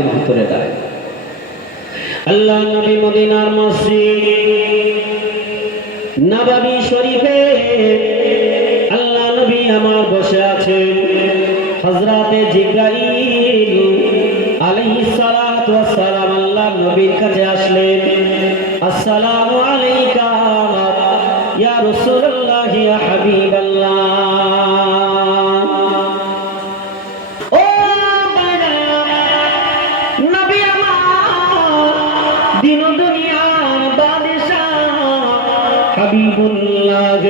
আমাদের ভিতরে দাঁড়ায়। আল্লাহ নবী মদিনার মসজিদ নববী শরীফে আল্লাহ নবী আমার বসে আছেন। হযরতে জিবরাইল আলাইহিস সালাতু ওয়াস সালাম আল্লাহ নবীর কাছে আসলেন। আসসালামু আলাইকা ইয়া রাসূলুল্লাহ ইয়া হাবিবাল্লাহ। ও নবী আমার দিন দুনিয়ার বাদশাহ হাবিবুল্লাহ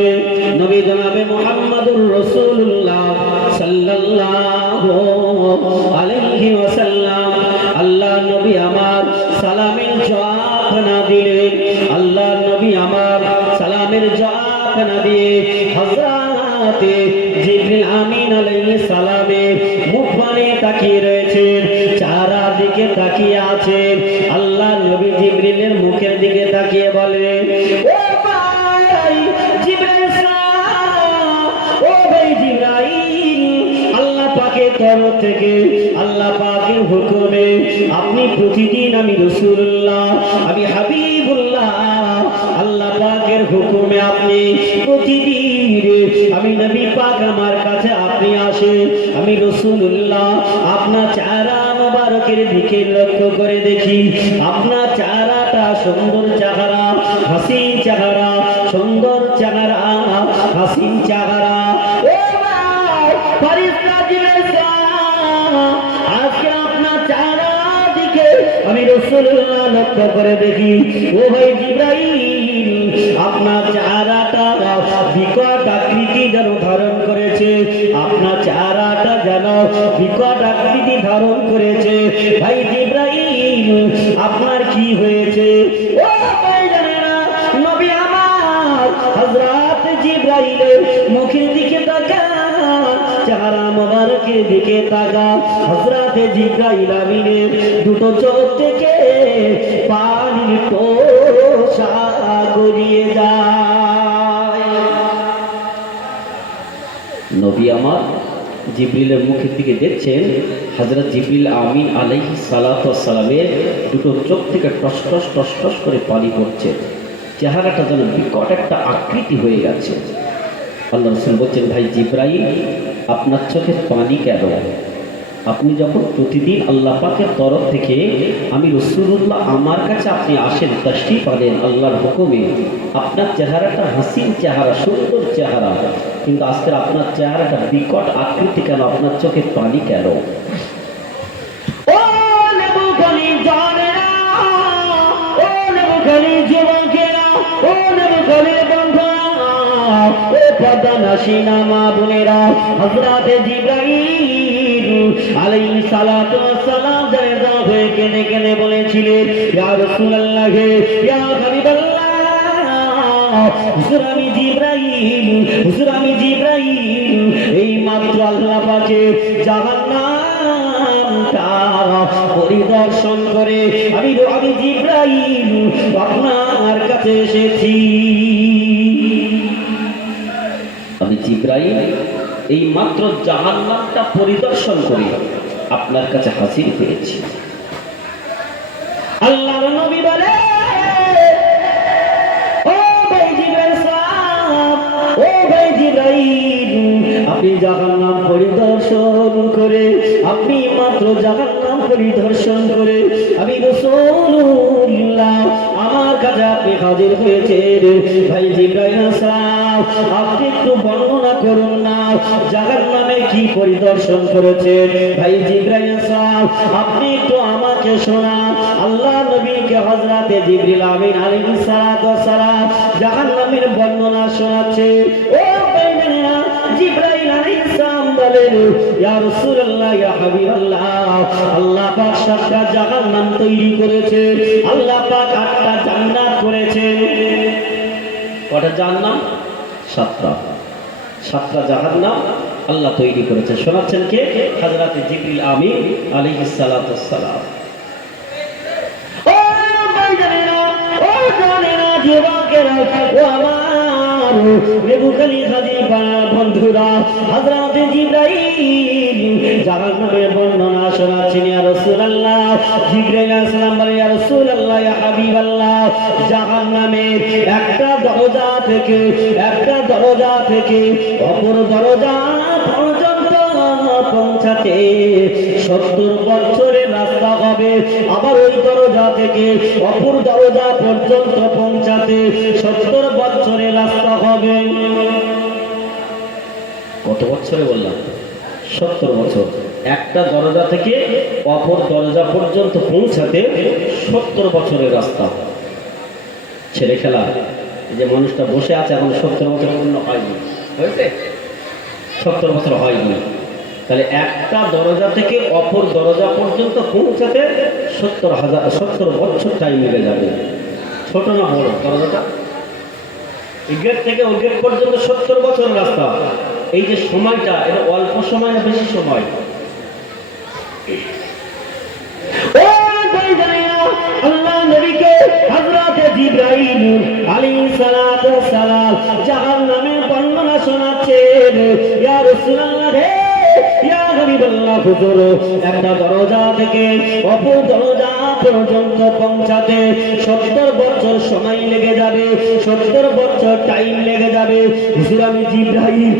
নবী জনাবে মুহাম্মদুর রাসূলুল্লাহ সাল্লাল্লাহু আলাইহি ওয়াসাল্লাম আল্লাহ নবী আমার সালামের জবাব না দিলেন। আল্লাহ নবী আমার সালামের জবাব না দিয়ে হযরতে জিবরিল আমিন আলাইহিস সালামের মুখপানে তাকিয়ে রয়েছেন, চারদিকে তাকিয়ে আছেন। আল্লাহ নবী জিবরিলের মুখের দিকে তাকিয়ে বলেন, ও ভাই জিবরাইল সালাম, ও ভাই জিবরাইল, আল্লাহ পাকের তরফ থেকে আল্লাহ পাকের হুকুমে আপনি প্রতিদিন আমি রাসূলুল্লাহ আমি হাবিবুল্লাহ আল্লাহ পাকের হুকুমে আপনি প্রতিদিন আমি নবী পাক আমার কাছে আপনি আসেন। আমি রাসূলুল্লাহ আপনার চেহারা মোবারকের দিকে লক্ষ্য করে দেখি আপনার চেহারাটা সুন্দর চেহারা, হাসিন চেহারা, সুন্দর চেহারা, হাসিন চেহারা। আজকে আপনার চেহারা দিকে আমি রাসূলুল্লাহ লক্ষ্য করে দেখি, ও ভাই জিবরাইল আপনার চেহারাটা বিকট আকৃতি যেন ধারণ করেছে, আপনার চেহারাটা যেন বিকট আকৃতি ধারণ করেছে। ভাই জিবরাইল আপনার কি হয়েছে? ও ভাই জানেনা নবী আমার হযরত জিবরাইলের মুখের দিকে তাকান, চেহারা মোবারকের দিকে তাকান। হযরতে জিবরাইল আমিনের দুটো চোখ থেকে পানির টোশা গড়িয়ে যায়। নবী আমার জিবরিলের মুখের দিকে দেখছেন, হযরত জিবরিল আমিন আলাইহিস সালাতু ওয়াস সালামের দুটো চোখ থেকে টস টস টস টস করে পানি পড়ছে, চেহারাটা যেন বিকট একটা আকৃতি হয়ে গেছে। আল্লাহ রাসূল বলছেন, ভাই জিবরাইল আপনার চোখে পানি কেন? আপনি যখন প্রতিদিন আল্লাহ পাকের তরফ থেকে আমি রাসূলুল্লাহ আমার কাছে আপনি আসেন, তাশরীফ আনেন আল্লাহর হুকুমে, আপনার চেহারাটা হাসিন চেহারা, সুন্দর চেহারা, কিন্তু আজকে আপনার চেহারাটা বিকট আকৃতি কেন? আপনার চোখে পানি কেন? ও নেবুখালী জানেরা, ও নেবুখালী যুবকেরা, ও নেবুখালী বন্ধুরা, ও পর্দানাশীনা মা বোনেরা, হযরতে জিবরাইল আলাইহিস সালাতু ওয়াস সালাম দাঁড়িয়ে হয়ে কেঁদে কেঁদে বলেছিলেন, ইয়া রাসূলুল্লাহ, ইয়া হাবিবাল্লাহ, হুজুর আমি জিবরাইল, হুজুর আমি জিবরাইল, এই মাত্র আল্লাহ পাকের জাহান্নামটা পরিদর্শন করে আমি জিবরাইল আপনার কাছে এসেছি। আমি জিবরাইল এই মাত্র জাহান্নামটা পরিদর্শন করে আপনার কাছে হাজির হয়েছি। আল্লাহর নবী বলে, ও ভাই জিবরাইল সাহেব, ও ভাই জিবরাইল, আপনি জাহান্নাম পরিদর্শন করে, আপনি মাত্র জাহান্নাম পরিদর্শন করে আমি রাসূলুল্লাহ আমার কাছে আপনি হাজির হয়েছেন। ভাই জিবরাইল সাহেব, আপনি একটু বর্ণনা করুন না জাহান্নামে কি পরিদর্শন করেছেন। ভাই জিবরাইল সাহেব, আপনি একটু আমাকে শোনান। আল্লাহ নবীকে হযরতে জিবরিল আমিন আলাইহিস সালাতু ওয়াস সালাম জাহান্নামের বর্ণনা শোনাচ্ছে। ও ভাইরা, জিবরাইল আলাইহিস সালাম বলেন, ইয়া রাসূলুল্লাহ, ইয়া হাবিবাল্লাহ, আল্লাহ পাক সাতটা জাহান্নাম তৈরি করেছে, আল্লাহ পাক আটটা জান্নাত করেছে। কটা জাহান্নাম? সাতটা। সাতটা জাহান্নাম আল্লাহ তৈরি করেছে। শোনাচ্ছেন কে? হযরতে জিবরিল আমিন আলাইহিস সালাতু ওয়াস সালাম। ও ভাইজানেরা, ও জানেরা, যুবকেরা, ও আমার আমার রেবুখালী হাজি বন্ধুরা, হযরত জিবরাইল জাহান্নামের বর্ণনা শোনাচ্ছেন। ইয়া রাসূলুল্লাহ, জিবরাইল আলাইহিস সালাম বলেন, ইয়া রাসূলুল্লাহ, ইয়া হাবিবাল্লাহ, জাহান্নামের একটা দরজা থেকে অপর দরজা পর্যন্ত পৌঁছাতে 70 বছরের রাস্তা হবে। আবার ওই দরজা থেকে অপর দরজা পর্যন্ত পৌঁছাতে 70 বছরের রাস্তা হবে। কত বছরে বললাম? 70 বছর। একটা দরজা থেকে অপর দরজা পর্যন্ত পৌঁছাতে 70 বছরের রাস্তা। ছেলে খেলা, যে মানুষটা বসে আছে এখন 70 বছর পূর্ণ হয়নি, হয়েছে 70 বছর হয়নি, তাহলে একটা দরজা থেকে অপর দরজা পর্যন্ত পৌঁছাতে 70 বছর টাইম লেগে যাবে। ছোট না বড় দরজাটা? এই গেট থেকে ওই গেট পর্যন্ত 70 বছর রাস্তা। এই যে সময়টা, এটা অল্প সময় না বেশি সময়? আল্লাহ নবীকে হযরত জিবরাইল আলাইহিস সালাতু ওয়াস সালাম জাহান্নামের বর্ণনা শোনাচ্ছেন। ইয়া রাসূলুল্লাহ, ইয়া হাবিবাল্লাহ, হুজুর, একটা দরজা থেকে অপর দরজা পর্যন্ত পৌঁছাতে 70 বছর সময় লেগে যাবে, 70 বছর টাইম লেগে যাবে। হুজুর আমি জিবরাইল,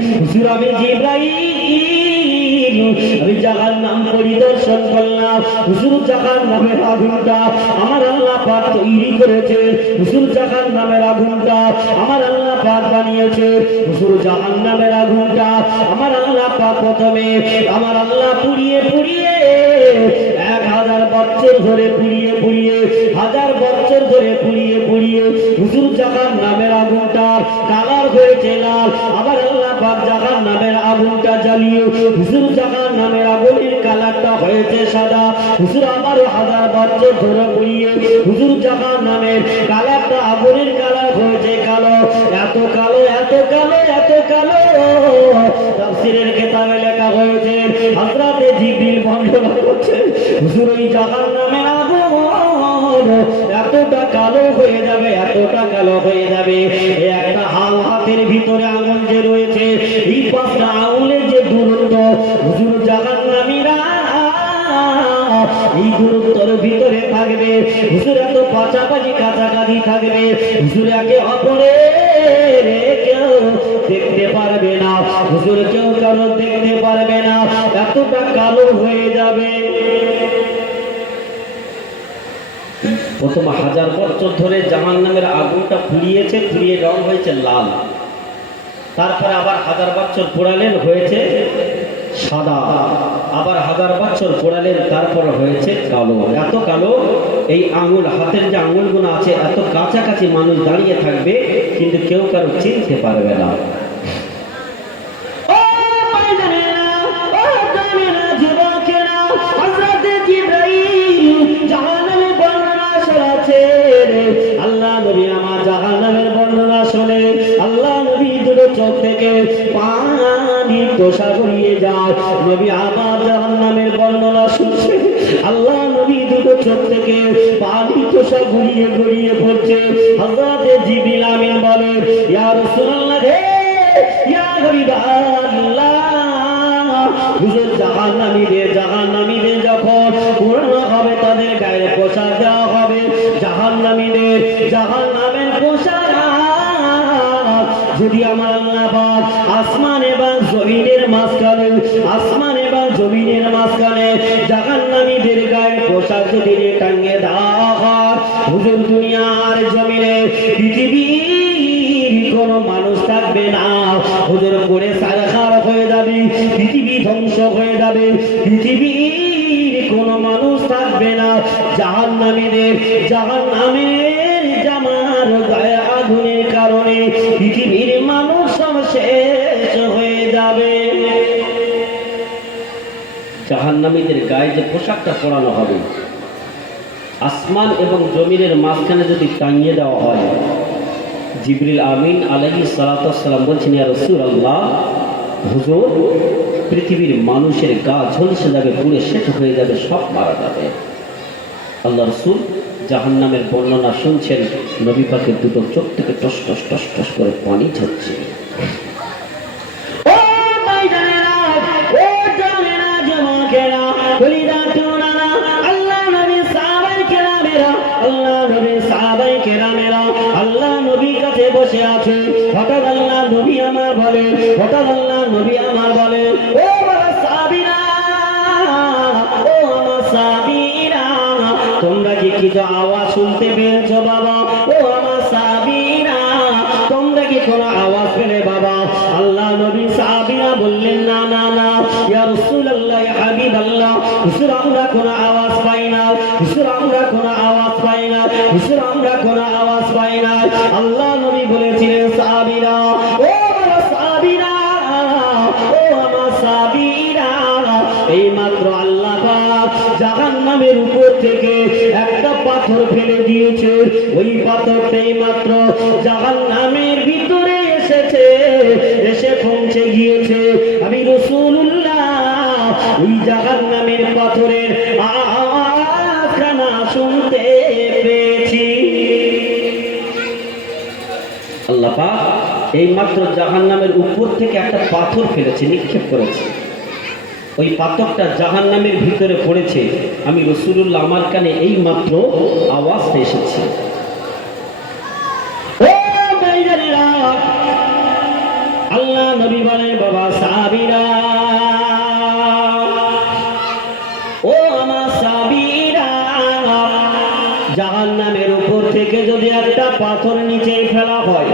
আমি জাহান্নাম পরিদর্শন করলাম। হুজুর জাহান্নামের আগুনটা আমার আল্লাহ পাক তৈরি করেছে, হুজুর জাহান্নামের আগুনটা আমার আল্লাহ পাক বানিয়েছে। হুজুর জাহান্নামের আগুনটা আমার আল্লাহ পাক প্রথমে আমার আল্লাহ পুড়িয়ে 1000 বছর ধরে পুড়িয়ে 1000 বছর ধরে পুড়িয়ে হুজুর জাহান্নামের আগুনটা কালার হয়েছে লাল। আবার আল্লাহ পাক জাহান্নামের আগুনটা জ্বালিয়ে হুজুর জাহান্নামের আগুনের কালারটা হয়েছে সাদা। হুজুর আবারও 1000 বছর ধরে পুড়িয়ে হুজুর জাহান্নামের কালারটা আগুনের কালার হয়েছে কালো। এত কালো তাফসীরের কিতাবে লেখা হয়েছে, হযরত জিবরিল বর্ণনা করছেন, হুজুর ওই জাহান্নামের আগুন এতটা কালো হয়ে যাবে, একটা হাতের ভিতরে আঙুল যে রয়েছে, এই 5টা আঙুলের যে দূরত্ব, হুজুর জাহান্নামীরা এই দূরত্বের ভিতরে থাকবে। হুজুর এত পাশাপাশি কাছাকাছি থাকবে, হুজুর একে অপরের কেউ দেখতে পারবে না, হুজুর কেউ কারো দেখতে পারবে না, এতটা কালো হয়ে যাবে। প্রথম 1000 বছর ধরে জাহান্নামের আগুনটা পুড়িয়ে রং হয়েছে লাল। তারপরে আবার 1000 বছর পোড়ালেন, হয়েছে সাদা। আবার 1000 বছর পোড়ালেন, তারপর হয়েছে কালো। এত কালো, এই আঙুল, হাতের যে আঙুলগুলো আছে, এত কাছাকাছি মানুষ দাঁড়িয়ে থাকবে, কিন্তু কেউ কারো চিনতে পারবে না। আল্লাহ নবী আমার জাহান্নামের বর্ণনা শুনে আল্লাহ নবী দুটো চোখ থেকে পানি তোষা গড়িয়ে যায়। নবী আমার জাহান্নামের বর্ণনা শুনছে, আল্লাহ নবী দুটো চোখ থেকে পানি তোষা গড়িয়ে পড়ছে। হযরত জিবরিল আমিন বলে, ইয়া রাসূলুল্লাহ, ইয়া হাবিবাল্লাহ, হুজুর জাহান্নামীদের যখন পুরানো হবে, তাদের গায়ে পোশাক দেওয়া হবে। জাহান্নামের পোশাক যদি আমার আল্লাহ পাক আসমান এবং জমিনের মাঝখানে জাহান্নামীদের গায়ে পোশাক যদি টাঙিয়ে দেওয়া হয়, হুজুর দুনিয়ার জমিনে পৃথিবীর কোনো মানুষ থাকবে না, হুজুর করে সারখার হয়ে যাবে, পৃথিবী ধ্বংস হয়ে যাবে, পৃথিবীর কোনো মানুষ থাকবে না। জাহান্নামের জামার গায়ে আগুনের কারণে পৃথিবীর মানুষ সব শেষ হয়ে যাবে। জাহান্নামীদের গায়ে যে পোশাকটা পরানো হবে, আসমান এবং জমিনের মাঝখানে যদি টাঙিয়ে দেওয়া হয়, জিবরিল আমিন আলাইহিস সালাতু ওয়াস সালাম বলছেন, ইয়া রাসূলুল্লাহ, হুজুর পৃথিবীর মানুষের গা ঝলসে যাবে, পুড়ে শেষ হয়ে যাবে, সব মারা যাবে। আল্লাহ রাসূল জাহান্নামের বর্ণনা শুনছেন, নবী পাকের দুটো চোখ থেকে টস টস টস টস করে পানি ঝরছে। আল্লাহ নবীর কাছে বসে আছে, হঠাৎ আল্লাহ নবী আমার বলে, হঠাৎ আল্লাহ নবী আমার বলে, ও বাবা সাহাবীরা, ও আমার সাহাবীরা, তোমরা কি কিছু আওয়াজ শুনতে পেয়েছো বাবা? ও আমার সাহাবীরা, তোমরা কি কোনো আওয়াজ পেলে বাবা? আল্লাহ নবী সাহাবীরা বললেন, না না না ইয়া রাসূলুল্লাহ, ইয়া হাবিবাল্লাহ, হুজুর আমরা কোনো আওয়াজ পাই না, হুজুর আমরা কোনো আওয়াজ পাই না, হুজুর আমরা কোনো আওয়াজ পাই না। আল্লাহ নবী বলেছিলেন, সাহাবীরা, ও আমার সাহাবীরা, ও আমার সাহাবীরা, এই মাত্র আল্লাহ পাক জাহান্নামের উপর থেকে একটা পাথর ফেলে দিয়েছে, ওই পাথরটাই মাত্র জাহান্নামের ভিতরে এসেছে, এসে পৌঁছে গিয়েছে। আমি রাসূলুল্লাহ ওই জাহান্নামের পাথরের আওয়াজখানা শুনতে পেয়েছি। আল্লাহ পাক এই মাত্র জাহান্নামের উপর থেকে একটা পাথর ফেলেছে, নিক্ষেপ করেছে, ওই পাথরটা জাহান্নামের ভিতরে পড়েছে। আমি রাসূলুল্লাহ আমার কানে এই মাত্র আওয়াজটা এসেছে। আল্লাহ নবী বলে, বাবা সাহাবীরা, ও আমার সাহাবীরা, জাহান্নামের উপর থেকে যদি একটা পাথর নিচে ফেলা হয়,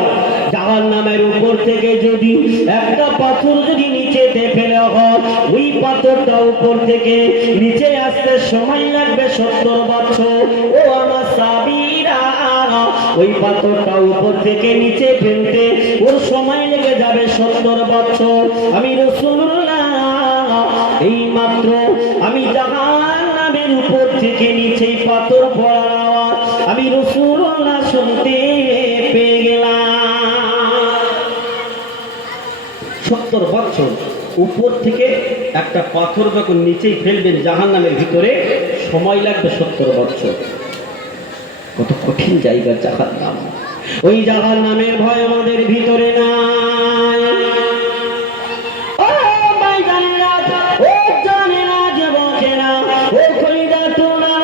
জাহান্নামের উপর থেকে যদি একটা পাথর যদি নিচেতে ফেলা হয়, ওই পাথরটা উপর থেকে নিচে আসতে সময় লাগবে 70 বছর। ও আমার সাহাবীরা, ওই পাথরটা উপর থেকে নিচে ফেলতে ওর সময় লেগে যাবে 70 বছর। আমি রাসূলুল্লাহ এই মাত্র আমি জাহান্নামের উপর থেকে নিচে পাথর পড়ার আওয়াজ আমি রাসূলুল্লাহ শুনতে পেয়ে গেলাম। 70 বছর উপর থেকে একটা পাথর যখন নিচেই ফেলবেন জাহান্নামের ভিতরে, সময় লাগবে 70 বছর। কত কঠিন জায়গা জাহান্নাম। ওই জাহান্নামের ভয় আমাদের ভিতরে নাই। ও ভাইজানেরা, ও জানেরা, যুবকেরা, ও কলিজা তোমরা,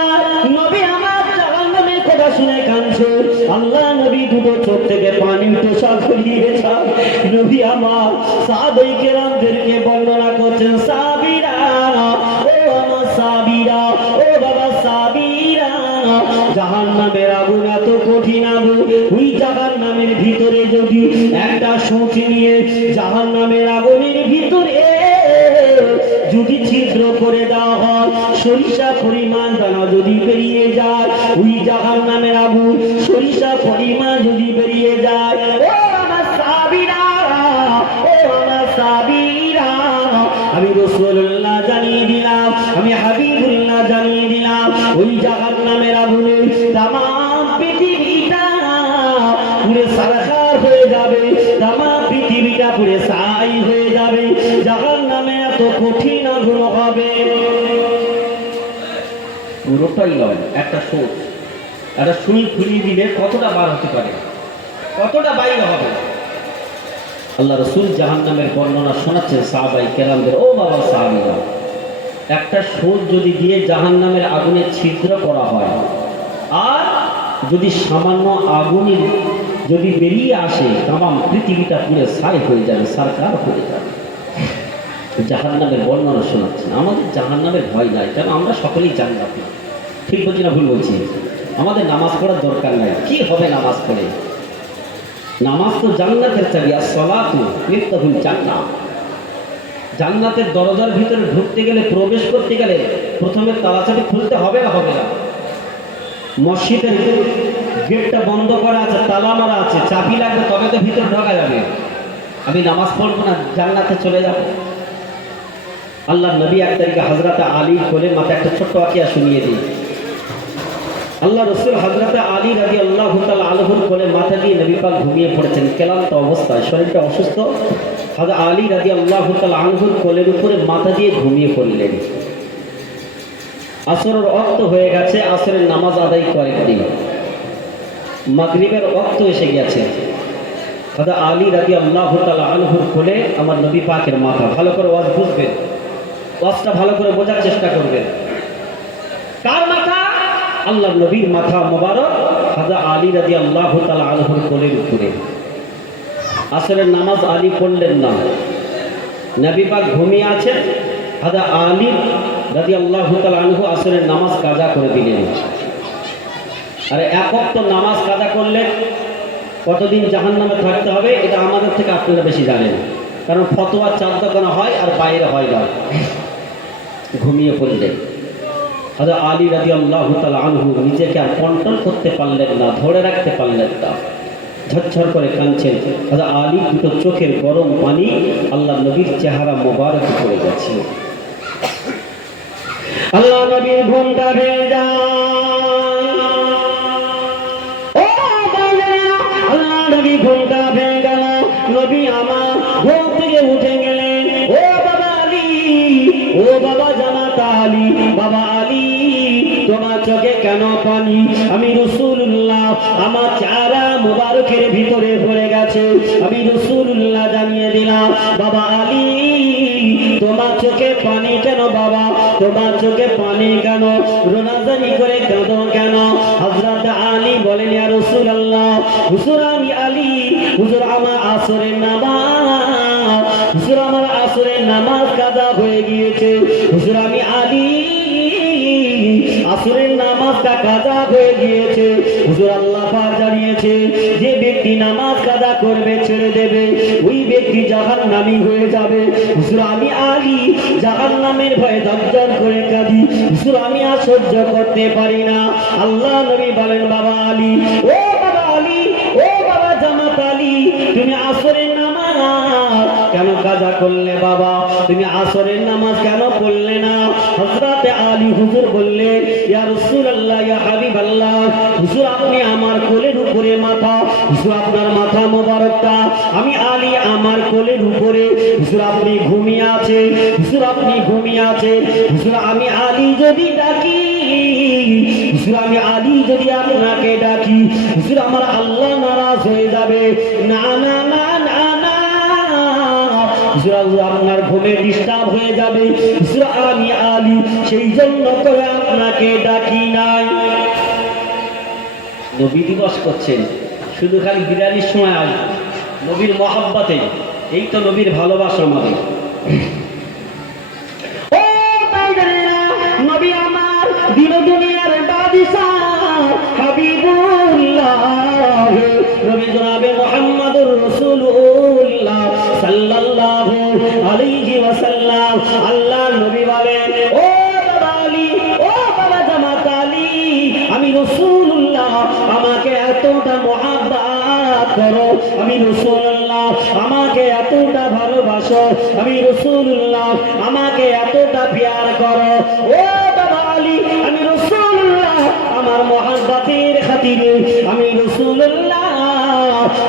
নবী আমার জাহান্নামের কথা শুনে কাঁদছে। আল্লাহ নবী দুটো চোখ থেকে পানি তোষা করিয়েছে। নবী আমার সাহাবায়ে কেরামদেরকে বর্ণনা করছেন, সাহাবীরা, ও আমার সাহাবীরা, ও বাবা সাহাবীরা, জাহান্নামের আগুন এত কঠিন আগুন, ওই জাহান্নামের ভিতরে যদি একটা সূচ নিয়ে জাহান্নামের আগুনের ভিতরে যদি ছিদ্র করে দেওয়া হয়, সরিষা পরিমাণ দানা যদি বেরিয়ে যায়, ওই জাহান্নামের আগুন সরিষা পরিমাণ যদি বেরিয়ে যায়, ও আমার সাহাবীরা, ও আমার সাহাবীরা, আমি রাসূলুল্লাহ জানিয়ে দিলাম, আমি হাবিবুল্লাহ জানিয়ে দিলাম, ওই জাহান্নামের আগুনে তামাম পৃথিবীটা পুরো সারখার হয়ে যাবে, তামাম পৃথিবীটা পুরো ছাই হয়ে যাবে। জাহান্নামে এত কঠিন আগুন হবে। পুরোটাই নয়, একটা সুই, একটা সুই খুলিয়ে দিলে কতটা বার হতে পারে, কতটা বাইরে হবে। আল্লাহ রাসূল জাহান্নামের বর্ণনা শোনাচ্ছেন সাহাবায়ে কেরামদের, ও বাবা সাহাবীরা, একটা সুই যদি দিয়ে জাহান্নামের আগুনে ছিদ্র করা হয়, আর যদি সামান্য আগুনের যদি বেরিয়ে আসে, তামাম পৃথিবীটা পুরো ছাই হয়ে যাবে, সারকার হয়ে যাবে। জাহান্নামের বর্ণনা শোনাচ্ছেন। আমাদের জাহান্নামের ভয় নাই, কারণ আমরা সকলেই জান্নাতি। ঠিক বলছি না ভুল বলছি? আমাদের নামাজ পড়ার দরকার নাই। কি হবে নামাজ পড়ে? নামাজ তো জান্নাতের চাবি, আর সলাতু মিফতাহুল জান্নাহ। জান্নাতের দরজার ভিতরে ঢুকতে গেলে, প্রবেশ করতে গেলে প্রথমে তালাচাবি খুলতে হবে না হবে না? মসজিদের গেটটা বন্ধ করা আছে, তালা মারা আছে, চাবি লাগবে, তবে তো ভিতরে ঢোকা যাবে। আমি নামাজ পড়বো না, জান্নাতে চলে যাব। আল্লাহ নবী এক তারিখে হযরত আলী কোলে মাথায় একটা ছোট্ট ওয়াকিয়া শুনিয়ে দিই। আল্লাহ রাসূল হযরত আলী রাদিয়াল্লাহু তাআলা আনহুর কোলে মাথা দিয়ে নবী পাক ঘুমিয়ে পড়েছেন ক্লান্ত অবস্থায়, শরীরটা অসুস্থ। হযরত আলী রাদিয়াল্লাহু তাআলা আনহুর কোলের উপরে মাথা দিয়ে ঘুমিয়ে পড়লেন। আসরের ওয়াক্ত হয়ে গেছে, আসরের নামাজ আদায় করেননি। মাগরিবের ওয়াক্ত এসে গেছে। হযরত আলী রাদিয়াল্লাহু তাআলা আনহুর কোলে আমার নবী পাকের মাথা। ভালো করে ওয়াজ বুঝবেন, ওয়াজটা ভালো করে বোঝার চেষ্টা করবেন। কার মাথা? আল্লাহর নবীর মাথা মোবারক হযরত আলী রাদিয়াল্লাহু তাআলা আনহুর কোলের উপরে। আসরের নামাজ আলী পড়লেন না, নবী পাক ঘুমিয়ে আছেন। হযরত আলী রাদিয়াল্লাহু তাআলা আনহু আসরের নামাজ কাজা করে দিলেন। আরে এক ওয়াক্ত নামাজ কাজা করলে কতদিন জাহান্নামে থাকতে হবে এটা আমাদের থেকে আপনারা বেশি জানেন, কারণ ফতোয়া চার দোকানে হয় আর বাইরে হয় না। ঘুমিয়ে পড়লেন। হযরত আলী রাদিয়াল্লাহু তাআলা আনহু নিজেকে আর কন্ট্রোল করতে পারলেন না, ধরে রাখতে পারলেন না, ঝরঝর করে কাঁদছেন। হযরত আলী দুটো চোখের গরম পানি আল্লাহ নবীর চেহারা মোবারক পড়ে গেছে। আল্লাহ নবীর ঘুমটা ভেঙে যায়। ও আল্লাহ নবী ঘুমটা ভেঙে গেল। নবী আমার ঘুম থেকে উঠে গেলেন। ও বাবা আলী, ও বাবা জামাতা আলী, বাবা আলী তোমার চোখে কেন পানি? আমি রাসূলুল্লাহ, আমার চেহারা মোবারকের ভিতরে পড়ে গেছে। আমি রাসূলুল্লাহ জানিয়ে দিলাম, বাবা আলী তোমার চোখে পানি কেন? বাবা তোমার চোখে পানি কেন? রোনাজানি করে কাঁদো কেন? হযরত আলী বলেন, ইয়া রাসূলুল্লাহ, হুজুর আমি আলী, হুজুর আমার আসরের নামাজ, হুজুর আমার আসরের নামাজ কাজা হয়ে গিয়েছে। হুজুর আমি আলী, আসরের নামাজটা কাজা হয়ে গিয়েছে। হুজুর আল্লাহ পাক জানিয়েছে যে ব্যক্তি নামাজ কাজা করবে, ছেড়ে দেবে, ওই ব্যক্তি জাহান্নামী হয়ে যাবে। হুজুর আমি আলী জাহান্নামের ভয়ে দরদর করে কাঁদি। হুজুর আমি আর সহ্য করতে পারি না। আল্লাহ নবী বলেন, বাবা আলী, ও বাবা আলী, ও বাবা জামাত আলী, তুমি আসরের নামাজ কেন কাজা করলে? বাবা তুমি আসরের নামাজ কেন পড়লে না? হযরত আলী হুজুর বললেন, ইয়া রাসূলুল্লাহ, ইয়া হাবিবাল্লাহ, হুজুর আপনি আমার কোলের উপরে মাথা, হুজুর আপনার মাথা মোবারকটা আমি আলী আমার কোলের উপরে, হুজুর আপনি ঘুমিয়ে আছেন, হুজুর আপনি ঘুমিয়ে আছেন। হুজুর আমি আলী যদি ডাকি, হুজুর আমি আলী যদি আপনাকে ডাকি, হুজুর আমার আল্লাহ নারাজ হয়ে যাবে। না না না না না, হুজুর আপনার ঘুমে ডিস্টার্ব হয়ে যাবে। হুজুর আমি আলী সেই জন্য করে আপনাকে ডাকি নাই। নবী দিবস করছেন, শুধু খালি বিদায়ের সময় আসবে, নবীর মহব্বতে, এই তো নবীর ভালোবাসা আমাদের। ও বাইরেরা, নবী আমার দিন দুনিয়ার বাদশাহ হাবিবুল্লাহ, নবী জনাবে মুহাম্মদুর রাসূলুল্লাহ সাল্লাল্লাহু আলাইহি ওয়াসাল্লাম। আল্লাহ নবী বলেন, ও বাবা আলী, ও বাবা জামাত আলী, আমি রাসূলুল্লাহ, আমাকে এতটা মুহাব্বত করো, আমি রাসূলুল্লাহ, আমাকে এতটা ভালোবাসো, আমি রাসূলুল্লাহ, আমাকে এতটা প্যার করো। ও বাবা আলী, আমি রাসূলুল্লাহ, আমার মুহাব্বতের খাতিরে, আমি রাসূলুল্লাহ,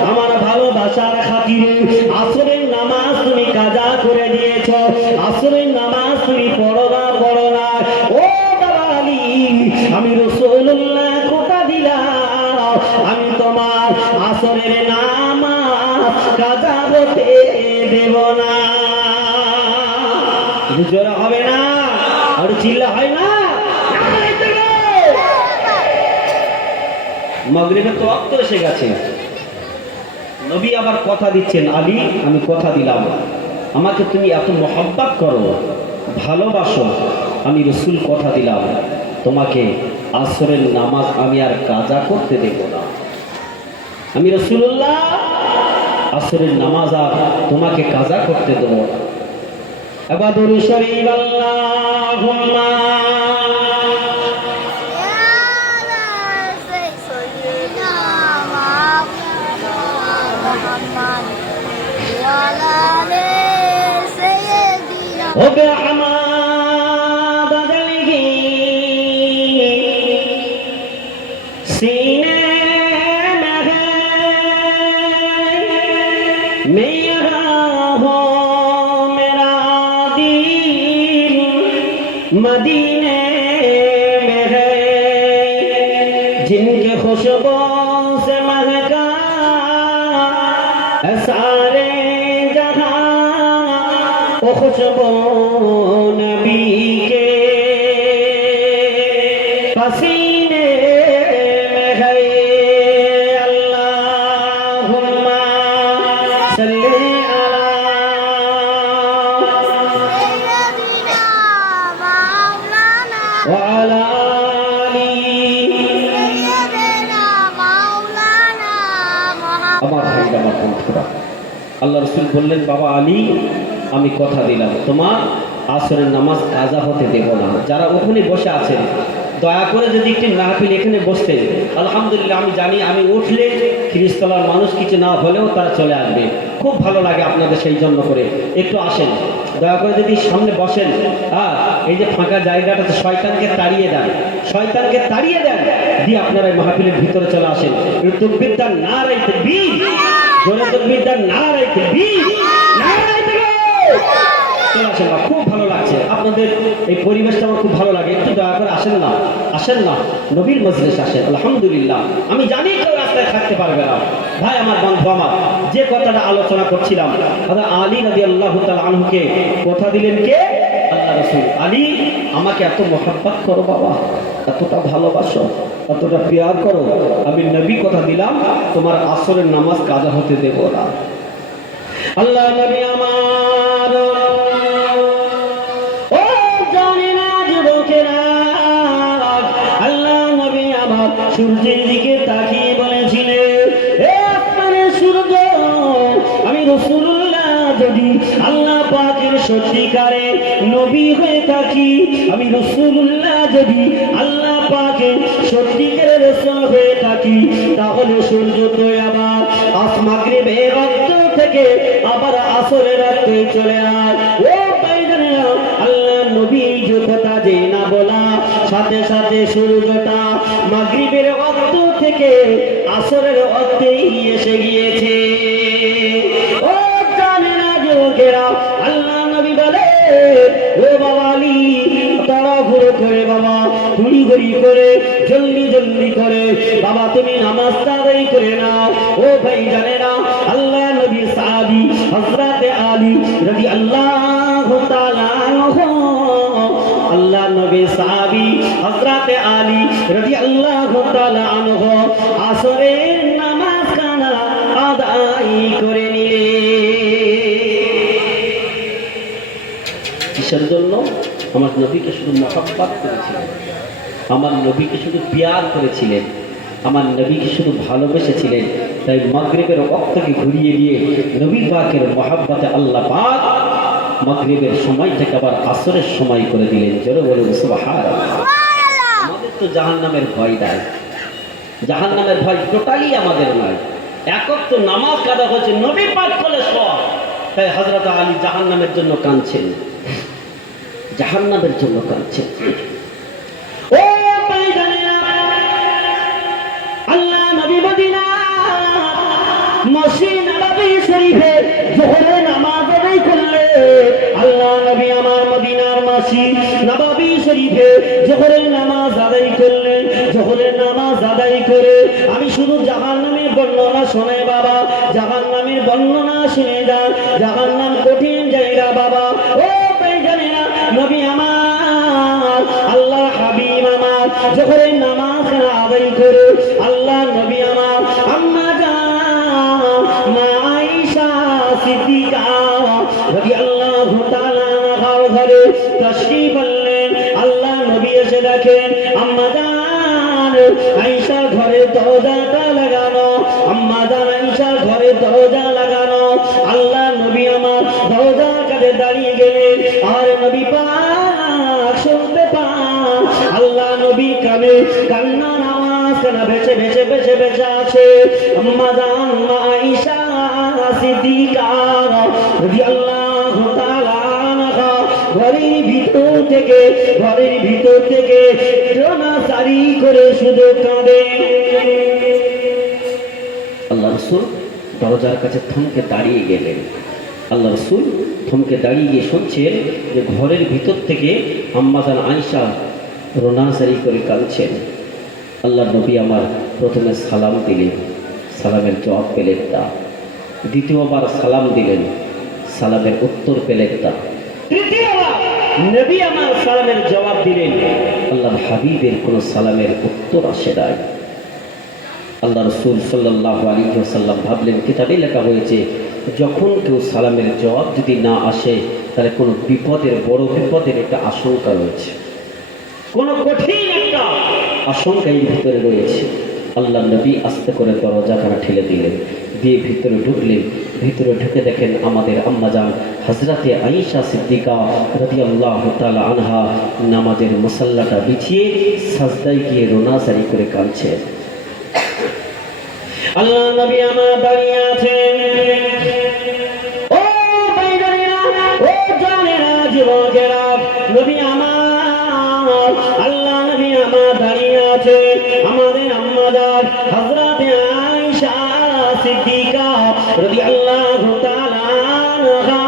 আমার ভালোবাসার খাতিরে আসরের নামাজ তুমি কাজা করে দিয়েছো। আসরের নামাজ তুমি পড়ো না, পড়ো না। ও বাবা আলী, আমি রাসূলুল্লাহ কথা দিলাম, আমি তোমার আসরের নামাজ কাজা হতে দেব না। জোরে হবে না, আর চিল্লা হয় না। মাগরিবের তো ওয়াক্ত এসে গেছে। নবী আবার কথা দিচ্ছেন, আলী আমি কথা দিলাম, আমাকে তুমি এত মহব্বত করো, ভালোবাসো, আমি রাসূল কথা দিলাম, তোমাকে আসরের নামাজ আমি আর কাজা করতে দেব না। আমি রাসূলুল্লাহ আসরের নামাজ আর তোমাকে কাজা করতে দেব না। এবার দুরূদ শরীফ আল্লাহুম্মা وبحمد دلگی سینے میں ہے میرا ہو میرا دل مدینے जिनके खुशबू से महका सारे जहां वो खुशबू नबी के पसीने में है। अल्लाहुम्मा सल्ली अला व अला আমার ভাই আমার বন্ধুরা, আল্লাহ রসুল বললেন, বাবা আলী, আমি কথা দিলাম তোমার আসরের নামাজ কাজা হতে দেব না। যারা ওখানে বসে আছেন, দয়া করে যদি একটি মাহফিল এখানে বসতেন, আলহামদুলিল্লাহ, আমি জানি আমি উঠলে খ্রিস্টলার মানুষ কিছু না হলেও তারা চলে আসবে। খুব ভালো লাগে আপনাদের, সেই জন্য করে একটু আসেন, দয়া করে যদি সামনে বসেন। এই যে ফাঁকা জায়গাটাতে শয়তানকে তাড়িয়ে দেন, শয়তানকে তাড়িয়ে দেন, দিয়ে আপনারা এই মাহফিলের ভিতরে চলে আসেন। তাকবীরটা নারে তাকবীর, জোরে তাকবীরটা নারে তাকবীর, নারে তাকবীর। চলে আসেন না, খুব ভালো লাগছে আপনাদের এই পরিবেশটা, আমার খুব ভালো লাগে। একটু দয়া করে আসেন না, আসেন না, নবীর মজলিস আসেন। আলহামদুলিল্লাহ, আমি জানি কেউ রাস্তায় থাকতে পারবে না। ভাই আমার, বন্ধু আমার, যে কথাটা আলোচনা করছিলাম, হযরত আলী রাদিয়াল্লাহু তাআলা আনহুকে কথা দিলেন কে? আল্লাহ রাসূল। আলী, আমাকে এত মহব্বত করো বাবা, এতটা ভালোবাসো, এতটা প্যার করো, আমি নবী কথা দিলাম তোমার আসরের নামাজ কাজা হতে দেব না। আল্লাহ নবী আমার, ও জানি না যুবকেরা, আল্লাহ নবী আমার সূর্যের দিকে তাকিয়ে বলেছিলেন, হে আসমানের সূর্য, আমি রাসূলুল্লাহ যদি আল্লাহ পাকের সত্যিকারের নবী হয়ে থাকি, আমি রাসূলুল্লাহ যদি আল্লাহ পাকের সত্যিকারের রাসূল হয়ে থাকি, তাহলে সূর্য তো আবার মাগরিবের রক্ত থেকে আবার আসরের রক্তে চলে আয়। ও ভাইজানেরা, আল্লাহ নবী যে কথা যে না বলা, সাথে সাথে সূর্যটা মাগরিবের রক্ত থেকে আসরের রক্তেই এসে গিয়েছে। ও জানে না যুবকেরা, আল্লাহ নবী বলে, ও বাবা আলী, তাড়াহুড়ো করে বাবা, হুড়িহুড়ি করে, জলদি জলদি করে বাবা তুমি নামাজটা আদায় করে নাও। ও ভাই জানেরা, আল্লাহ নবী সাহাবী হযরত আলী রাদিয়াল্লাহু তাআলা আনহু, আল্লাহ নবী সাহাবী হযরত আলী রাদিয়াল্লাহু তাআলা আনহু আসরের নামাজ খানা আদায় করে নিলেন। কিসের জন্য? আমার নবীকে শুধু মহব্বত করেছিলেন, আমার নবীকে শুধু প্যার করেছিলেন, আমার নবীকে শুধু ভালোবেসেছিলেন। তাই মাগরিবের ওয়াক্তকে ঘুরিয়ে দিয়ে নবী পাকের মহব্বতে আল্লাহ পাক মাগরিবের সময়টাকে আবার আসরের সময় করে দিলেন। জোরে বলুন সুবহানাল্লাহ। আমাদের তো জাহান্নামের ভয় নাই, জাহান্নামের ভয় টোটালি আমাদের নাই। একক তো নামাজ কাদা হচ্ছে, নবী পাক বলে সব। তাই হযরত আলী জাহান্নামের জন্য কাঁদছেন, জাহান্নামের জন্য কাঁদছেন। ও ভাইজানেরা, আল্লাহ নবী মদিনা মসজিদ নববী শরীফে যোহরের নামাজ আদায় করলে, আল্লাহ নবী আমার মদিনার মসজিদ নববী শরীফে যোহরের নামাজ আদায় করলেন। যোহরের নামাজ আদায় করে আমি শুধু জাহান্নামের বর্ণনা শোনাই বাবা, জাহান্নামের বর্ণনা শুনে যান। জাহান্নাম কঠিন জায়গা বাবা। ও ভাইজানেরা, নবী আমার, আল্লাহ হাবিব আমার যোহরের নামাজ আদায় করে আল্লাহ নবী আমার আম্মা জান মা আয়েশা সিদ্দিকা রাদিয়াল্লাহু তাআলা আনহার ঘরে তাশরীফ আনলেন। আল্লাহ নবী এসে দেখেন আম্মা জান আয়েশা ঘরে দরজাটা লাগানো, আম্মা জান আয়েশা ঘরে দরজা লাগানো। আল্লাহ নবী আমার দরজার কাছে দাঁড়িয়ে গেলেন, আর নবী পাক শুনতে পান আল্লাহ নবী কানে কান্নার আওয়াজ কানা ভেসে ভেসে ভেসে ভেসে আছে। আম্মা জান মা আয়েশা সিদ্দিকা রাদিয়াল্লাহু তাআলা আনহা ঘরের ভিতর থেকে রোনাসারি করে শুধু কাঁদে। আল্লাহ রাসূল দরজার কাছে থমকে দাঁড়িয়ে গেলেন। আল্লাহ রাসূল থমকে দাঁড়িয়ে গিয়ে শুনছেন যে ঘরের ভিতর থেকে আম্মা জান আয়েশা রোনাসারি করে কাঁদছেন। আল্লাহ নবী আমার প্রথমে সালাম দিলেন, সালামের জবাব পেলেন না। দ্বিতীয়বার সালাম দিলেন, সালামের উত্তর পেলেন না। তৃতীয়বার নবী আমার সালামের জবাব দিলেন, আল্লাহর হাবিবের কোনো সালামের উত্তর আসে নাই। আল্লাহ রসুল সাল্লাল্লাহু আলাইহি ওয়াসাল্লাম ভাবলেন, কিতাবে লেখা হয়েছে যখন কেউ সালামের জবাব যদি না আসে তাহলে কোনো বিপদের, বড় বিপদের একটা আশঙ্কা রয়েছে, কোনো কঠিন একটা আশঙ্কা এই ভিতরে রয়েছে। আল্লাহ নবী আস্তে করে দরজাখানা ঠেলে দিলেন, দিয়ে ভিতরে ঢুকলেন। ভিতরে ঢুকে দেখেন আমাদের আম্মাজান হযরতে আয়েশা সিদ্দিকা রাদিয়াল্লাহু তাআলা আনহা নামাজের মুসাল্লাটা বিছিয়ে সাজদায় গিয়ে রোনাজারি করে কাঁদছেন। আল্লাহ নবী আমার দাঁড়িয়ে আছেন। ও ভাইজানেরা, ও জানেরা, যুবকেরা, নবী আমার, আল্লাহ নবী আমার দাঁড়িয়ে আছে। আমাদের আম্মাজান হযরতে আয়েশা সিদ্দিকা রাদিয়াল্লাহু তাআলা আনহা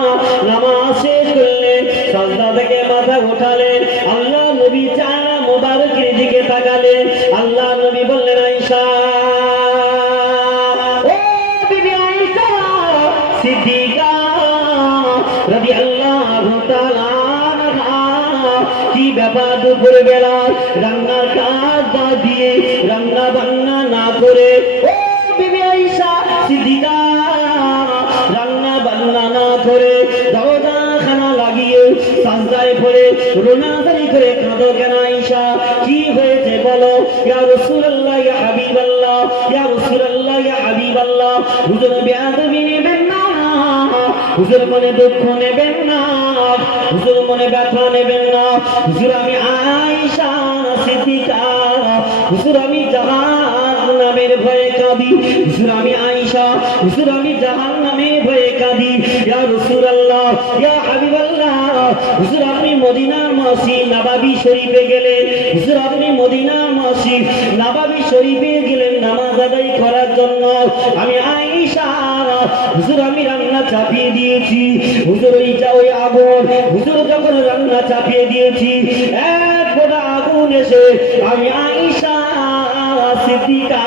নামাজ শেষ করলেন, সাজদা থেকে মাথা উঠালেন, আল্লাহ নবী চেহারা মোবারকের দিকে তাকালেন। আল্লাহ নবী বললেন, আয়েশা, সিদ্দিকা রাদিয়াল্লাহু তাআলা আনহা, কি ব্যাপার দুপুর বেলা রান্নার কাজ বাদ দিয়ে, রান্না বান্না না করে, ও বিবি আয়েশা সিদ্দিকা রান্না বান্না না করে দরজা খানা লাগিয়ে সাজদায় পড়ে রোনাজারি করে কাঁদো কেন আয়েশা? কি হয়েছে বলো? ইয়া রাসূলুল্লাহ, ইয়া হাবিবাল্লাহ, ইয়া রাসূলুল্লাহ, ইয়া হাবিবাল্লাহ, হুজুর বেয়াদবি নেবেন না, হুজুর মনে দুঃখ নেবেন না, হুজুর মনে ব্যথা নেবেন না। হুজুর আমি আয়েশা সিদ্দিকা, হুজুর আমি জাহান্নামের ভয়ে কাঁদি, হুজুর আমি আয়েশা, হুজুর আমি জাহান্নামের ভয়ে কাঁদি। ইয়া রাসূলুল্লাহ, ইয়া হাবিবাল্লাহ, হুজুর আপনি মদিনার মসজিদ নববী শরীফে গেলেন, হুজুর আপনি মদিনার মসজিদ নববী শরীফে গেলেন নামাজ আদায় করার জন্য। আমি আয়েশা, হুজুর আমি রান্না চাপিয়ে দিয়েছি, হুজুর ওই আগুন, হুজুর যখন রান্না চাপিয়ে দিয়েছি এক ফোঁটা আগুন এসে আমি আয়েশা সিদ্দিকা,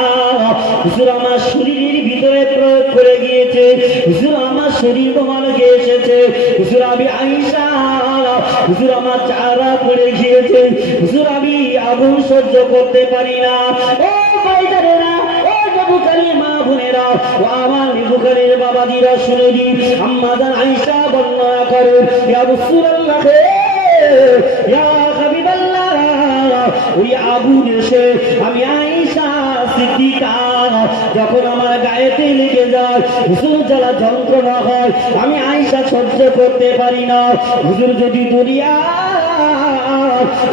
হুজুর আমার শরীরের ভিতরে প্রয়োগ করে গিয়েছে, হুজুর আমার শরীর মোবারকে এসেছে, হুজুর আমি আয়েশা, হুজুর আমার চেহারা পড়ে গিয়েছে, হুজুর আমি আগুন সহ্য করতে পারি না। ও ভাইজানেরা, ও যুবকারী মা বোনেরা, ও আমার যুবকারীর বাবাজিরা, শুনে দিন আম্মাজান আয়েশা বর্ণনা করেন, ইয়া রাসূলুল্লাহ, ইয়া হাবিবাল্লাহ, ওই আগুন এসে আমি আয়েশা সিদ্দিকা যখন আমার গায়েতে লেগে যায়, হুজুর জ্বালা যন্ত্রণা হয়, আমি আয়েশা সহ্য করতে পারি না। হুজুর যদি দুনিয়া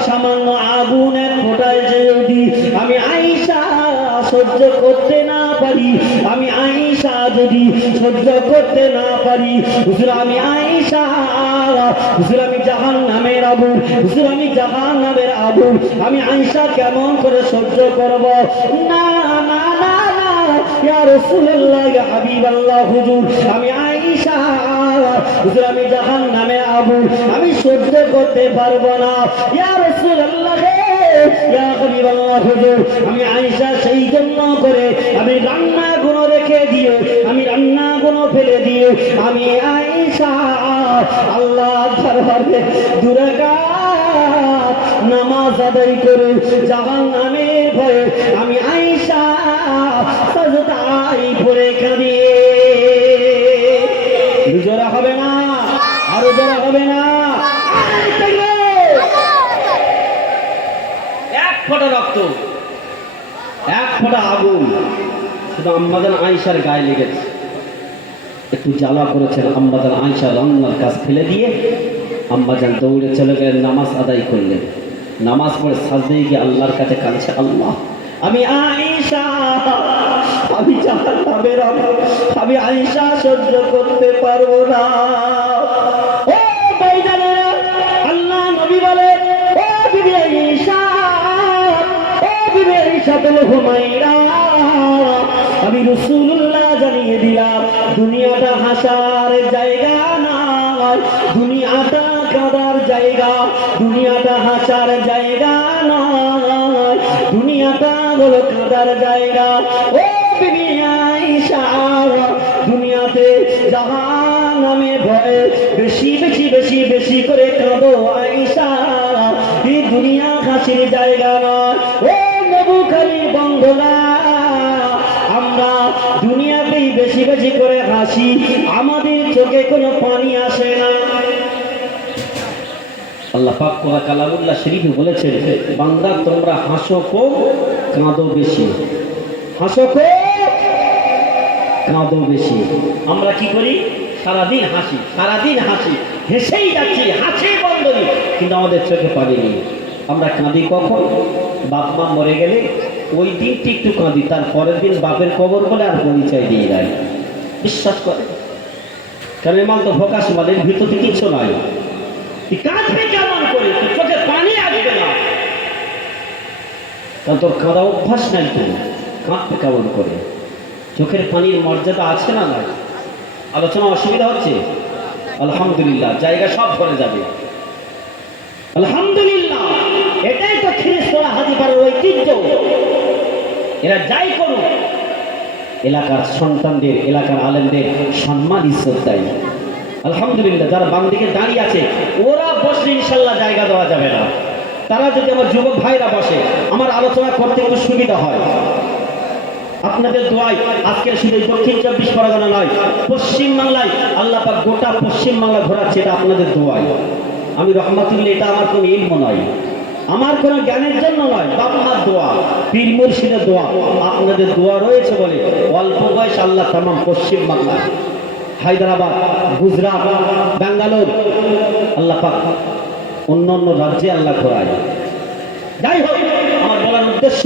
সামান্য আগুনের ফোঁটায় যদি আমি আয়েশা সহ্য করতে না পারি, আমি আয়েশা যদি সহ্য করতে না পারি, হুজুর আমি আয়েশা, হুজুর আমি জাহান্নামের আগুন, হুজুর আমি জাহান্নামের আগুন আমি আয়েশা কেমন করে সহ্য করব? না না না না, ইয়া রাসূলুল্লাহ, ইয়া হাবিবাল্লাহ, হুজুর আমি আয়েশা, হুজুর আমি জাহান্নামের আগুন আমি সহ্য করতে পারবো না। ইয়া রাসূলুল্লাহ, ইয়া হাবিবাল্লাহ, হুজুর আমি আয়েশা সেই জন্য করে আমি রান্না গুলো রেখে দিয়ে, আমি রান্না গুলো ফেলে দিয়ে আমি আয়েশা আল্লাহ দরবারে দুই রাকাত নামাজ আদায় করে জাহান্নামের ভয়ে আমি আয়েশা সাজদায় পড়ে কাঁদি। জোরা হবে না, আরো জোরা হবে না। এক ফোঁটা রক্ত, এক ফোঁটা আগুন শুধু আম্মাজান আয়েশার গায়ে লেগেছে। একটু জ্বালা করেছেন আম্মাজান আয়েশা, রান্নার কাজ ফেলে দিয়ে আম্মাজান দৌড়ে চলে গেলেন, নামাজ আদায় করলেন। নামাজ পড়ে সাজদায় গিয়ে আল্লাহর কাছে কাঁদছে, আল্লাহ আমি আয়েশা, আমি জাহান্নামের আগুন আমি আয়েশা সহ্য করতে পারবো না। ও ভাইজানেরা, আল্লাহ নবী বলেন, ও বিবি আয়েশা, ও বিবি আয়েশা তুল হুমায়রা, আমি রাসূলুল্লাহ জানিয়ে দিলাম দুনিয়াটা হাসার জায়গা নয়, দুনিয়াটা কাঁদার জায়গা, দুনিয়াটা হাসার জায়গা নয়। দুনিয়াটা হলো কাঁদার জায়গা। ও বিবি আয়েশা, দুনিয়াতে জাহান্নামের ভয়ে বেশি বেশি বেশি বেশি করে কাঁদো আয়েশা। এই দুনিয়া হাসির জায়গা নয়। ও নবুখালীর বন্ধুরা, আমরা দুনিয়াতেই বেশি বেশি করে হাসি, আমাদের চোখে কোনো পানি আসে না। আল্লাহ পাক কোরআন কালামুল্লাহ শরীফে বলেছেন, বান্দা তোমরা হাসো কম কাঁদো বেশি, হাসো কম কাঁদো বেশি। আমরা কি করি? সারাদিন হাসি, সারাদিন হাসি, হেসেই যাচ্ছি, হাসি বন্ধ নেই, কিন্তু আমাদের চোখে পানি নেই। আমরা কাঁদি কখন? বাপ মা মরে গেলে ওই দিনটি একটু কাঁদি, তার পরের দিন বাপের কবর বলে আর পরিচয় দিয়ে যায়। বিশ্বাস করে, কারণ এমন তো ফোকাস মালের ভিতরে কিছু নয়। তুই কাঁদবে কেমন করে? তোর চোখে পানি আসবে না, কারণ তোর কাঁদা অভ্যাস নাই। তুই কাঁদবে কেমন করে? চোখের পানির মর্যাদা আছে না নাই? আলোচনা অসুবিধা হচ্ছে? আলহামদুলিল্লাহ, জায়গা সব ভরে যাবে আলহামদুলিল্লাহ। এটাই তো খিরিস্তরা হাজিপাড়ার ঐতিহ্য। এরা যাই করুক, এলাকার সন্তানদের, এলাকার আলেমদের সম্মান ইজ্জত দেয়। আলহামদুলিল্লাহ, যারা বাম দিকে দাঁড়িয়ে আছে ওরা বসলে ইনশাল্লাহ জায়গা দেওয়া যাবে না। তারা যদি আমার যুবক ভাইরা বসে, আমার আলোচনা করতে একটু সুবিধা হয়। আপনাদের দোয়ায় আজকের শুধু দক্ষিণ 24 পরগনা নয়, পশ্চিমবাংলায় আল্লাহ পাক গোটা পশ্চিমবাংলা ঘোরাচ্ছে, এটা আপনাদের দোয়ায়। আমি রহমাতুল্লাহ, এটা আমার কোনো ইলম নয়, আমার কোনো জ্ঞানের জন্য নয়, বাবা মার দোয়া, পীর মুর্শিদের দোয়া। আপনাদের দোয়া রয়েছে বলে অল্প বয়স আল্লাহ তাম পশ্চিমবাংলা, হায়দ্রাবাদ, গুজরাট, ব্যাঙ্গালোর, আল্লাহ পাক অন্য অন্য রাজ্যে আল্লাহ ঘোরায়। যাই হোক, আমার বলার উদ্দেশ্য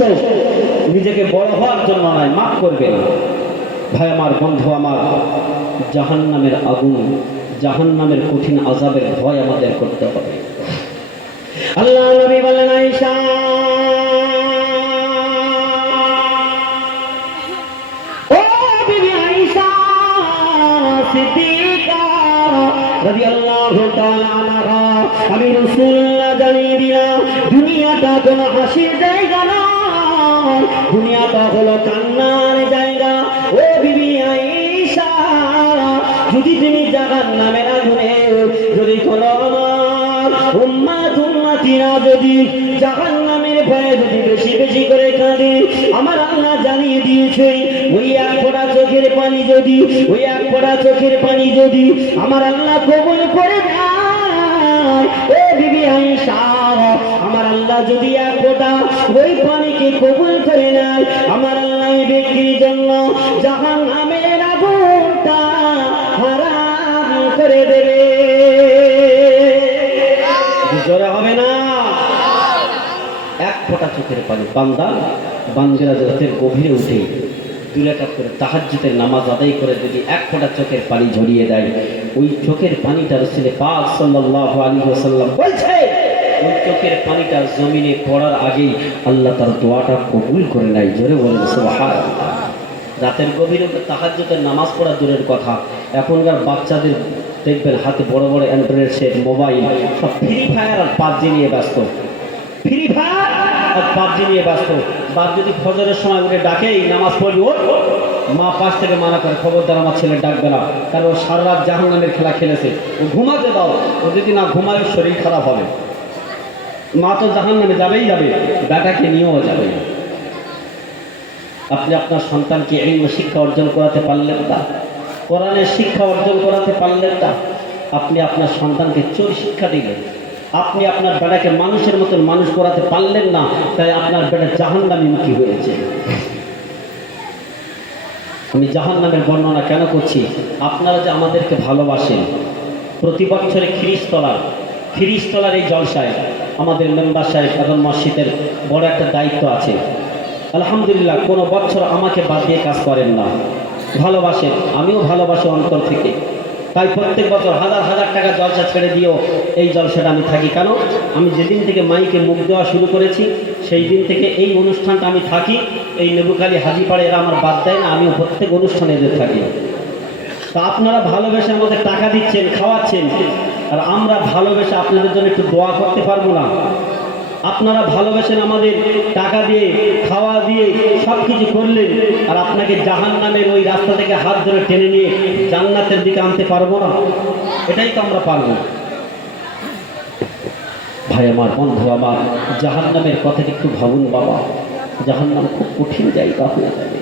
নিজেকে বড় হওয়ার জন্য নয়, মাফ করবেন ভাই আমার, বন্ধু আমার। জাহান্নামের আগুন, জাহান্নামের কঠিন আযাবের ভয় আমাদের করতে হবে। আল্লাহ নবী বলেন, আয়েশা ও বিবি আয়েশা সিদ্দিকা রাদিয়াল্লাহু তাআলা আনহা, আমি রাসূলুল্লাহ জানিয়ে দিলাম, দুনিয়াটা কোনো হাসির জায়গা নয়, দুনিয়াটা হলো কান্নার জায়গা। ও বিবি আয়েশা, যদি তুমি জাহান্নামের আগুনে যদি কোনো আমার উম্মাত উম্মাতিরা যদি জাহান্নামের ভয়ে যদি বেশি বেশি করে কাঁদে, আমার আল্লাহ জানিয়ে দিয়েছে, ওই এক ফোঁটা চোখের পানি যদি, ওই এক ফোঁটা চোখের পানি যদি আমার আল্লাহ কবুল করে দেয়, ও বিবি আয়েশা, আমার আল্লাহ যদি এক ফোঁটা ওই পানিকে কবুল করে নেয়, আমার আল্লাহ এই ব্যক্তির জন্য জাহান্নামের আগুনটা হারাম করে দেবে। জোরে হবে না? এক ফোঁটা চোখের পানি, বান্দা বান্দিরা রাতের গভীরে উঠে 2 রাকাত করে তাহাজ্জুদের নামাজ আদায় করে যদি এক ফোঁটা চোখের পানি ঝরিয়ে দেয়, ওই চোখের পানিটা রাসূল পাক সাল্লাল্লাহু আলাইহি ওয়াসাল্লাম বলছে, ওই চোখের পানিটা জমিনে পড়ার আগেই আল্লাহ তার দোয়াটা কবুল করে নেয়। জোরে বলেন সুবহানাল্লাহ। রাতের গভীরে তাহাজ্জুদের নামাজ পড়া দূরের কথা, এখনকার বাচ্চাদের দেখবেন হাতে বড় বড় অ্যান্ড্রয়েড সেট, মোবাইল, সব ফ্রি ফায়ার আর পাবজি নিয়ে ব্যস্ত, ফ্রি ফায়ার আর পাবজি নিয়ে ব্যস্ত। বাপ যদি ফজরের সময় উঠে ডাকে এই নামাজ পড়বি, ওর মা পাশ থেকে মানা করে, খবরদার আমার ছেলে ডাকবে না, কারণ ও সারা রাত জাহান্নামের খেলা খেলেছে, ও ঘুমাতে দাও, ও যদি না ঘুমায় শরীর খারাপ হবে। মা তো জাহান্নামে যাবেই যাবে, বেটাকে নিয়েও যাবে। আপনি আপনার সন্তানকে ইলম শিক্ষা অর্জন করাতে পারলেন না, কোরআনের শিক্ষা অর্জন করাতে পারলেন না, আপনি আপনার সন্তানকে চোর শিক্ষা দিলেন, আপনি আপনার বেটাকে মানুষের মতন মানুষ করাতে পারলেন না, তাই আপনার বেটা জাহান্নামী হয়েছে। আমি জাহান্নামের বর্ণনা কেন করছি? আপনারা যে আমাদেরকে ভালোবাসেন, প্রতি বছরে খিরিস্তলার এই জলসায় আমাদের মেম্বার সাহেব এবং মসজিদের বড় একটা দায়িত্ব আছে। আলহামদুলিল্লাহ, কোনো বছর আমাকে বাদ দিয়ে কাজ করেন না, ভালোবাসেন, আমিও ভালোবাসি অন্তর থেকে। তাই প্রত্যেক বছর হাজার হাজার টাকা জলসা ছেড়ে দিয়েও এই জলসাটা আমি থাকি। কেন? আমি যেদিন থেকে মাইকে মুখ দেওয়া শুরু করেছি সেই দিন থেকে এই অনুষ্ঠানটা আমি থাকি। এই নেবুখালী হাজিপাড়ে এরা আমার বাদ দেয় না, আমিও প্রত্যেক অনুষ্ঠানে এদের থাকি। তা আপনারা ভালোবেসে আমাদের টাকা দিচ্ছেন, খাওয়াচ্ছেন, আর আমরা ভালোবেসে আপনাদের জন্য একটু দোয়া করতে পারবো না? আপনারা ভালোবেসেন, আমাদের টাকা দিয়ে খাওয়া দিয়ে সব কিছু করলেন, আর আপনাকে জাহান্নামের ওই রাস্তা থেকে হাত ধরে টেনে নিয়ে জান্নাতের দিকে আনতে পারবো না? এটাই তো আমরা পারবো। ভাই আমার, বন্ধু আমার, জাহান্নামের কথাটা একটু ভাবুন বাবা। জাহান্নাম খুব কঠিন জায়গা হয়ে যাবে।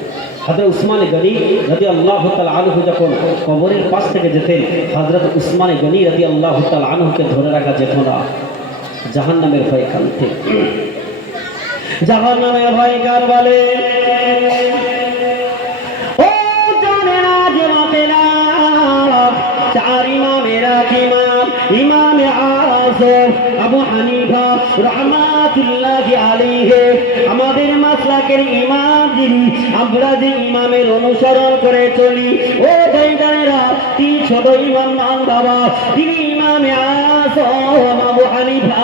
হযরত উসমান গনি রাদিয়াল্লাহু তাআলা আনহু যখন কবরের পাশ থেকে যেতেন, হযরত উসমান গনি রাদিয়াল্লাহু তাআলা আনহুকে ধরে রাখা যেত না, জাহান্নামের ভয়ে কাঁদতেন। জাহান্নামের ভয় কার বলে? ও জানে না যে মাতেরা চার ইমামের এক ইমাম, ইমামে আযম আবু হানিফা রাহমাতুল্লাহি আলাইহি, আমাদের মাসলাকের ইমাম যিনি, আমরা যে ইমামের অনুসরণ করে চলি, ও ভাইজানেরা, তিনি ছোট ইমাম নন বাবা, তিনি ইমামে আযম আবু হানিফা।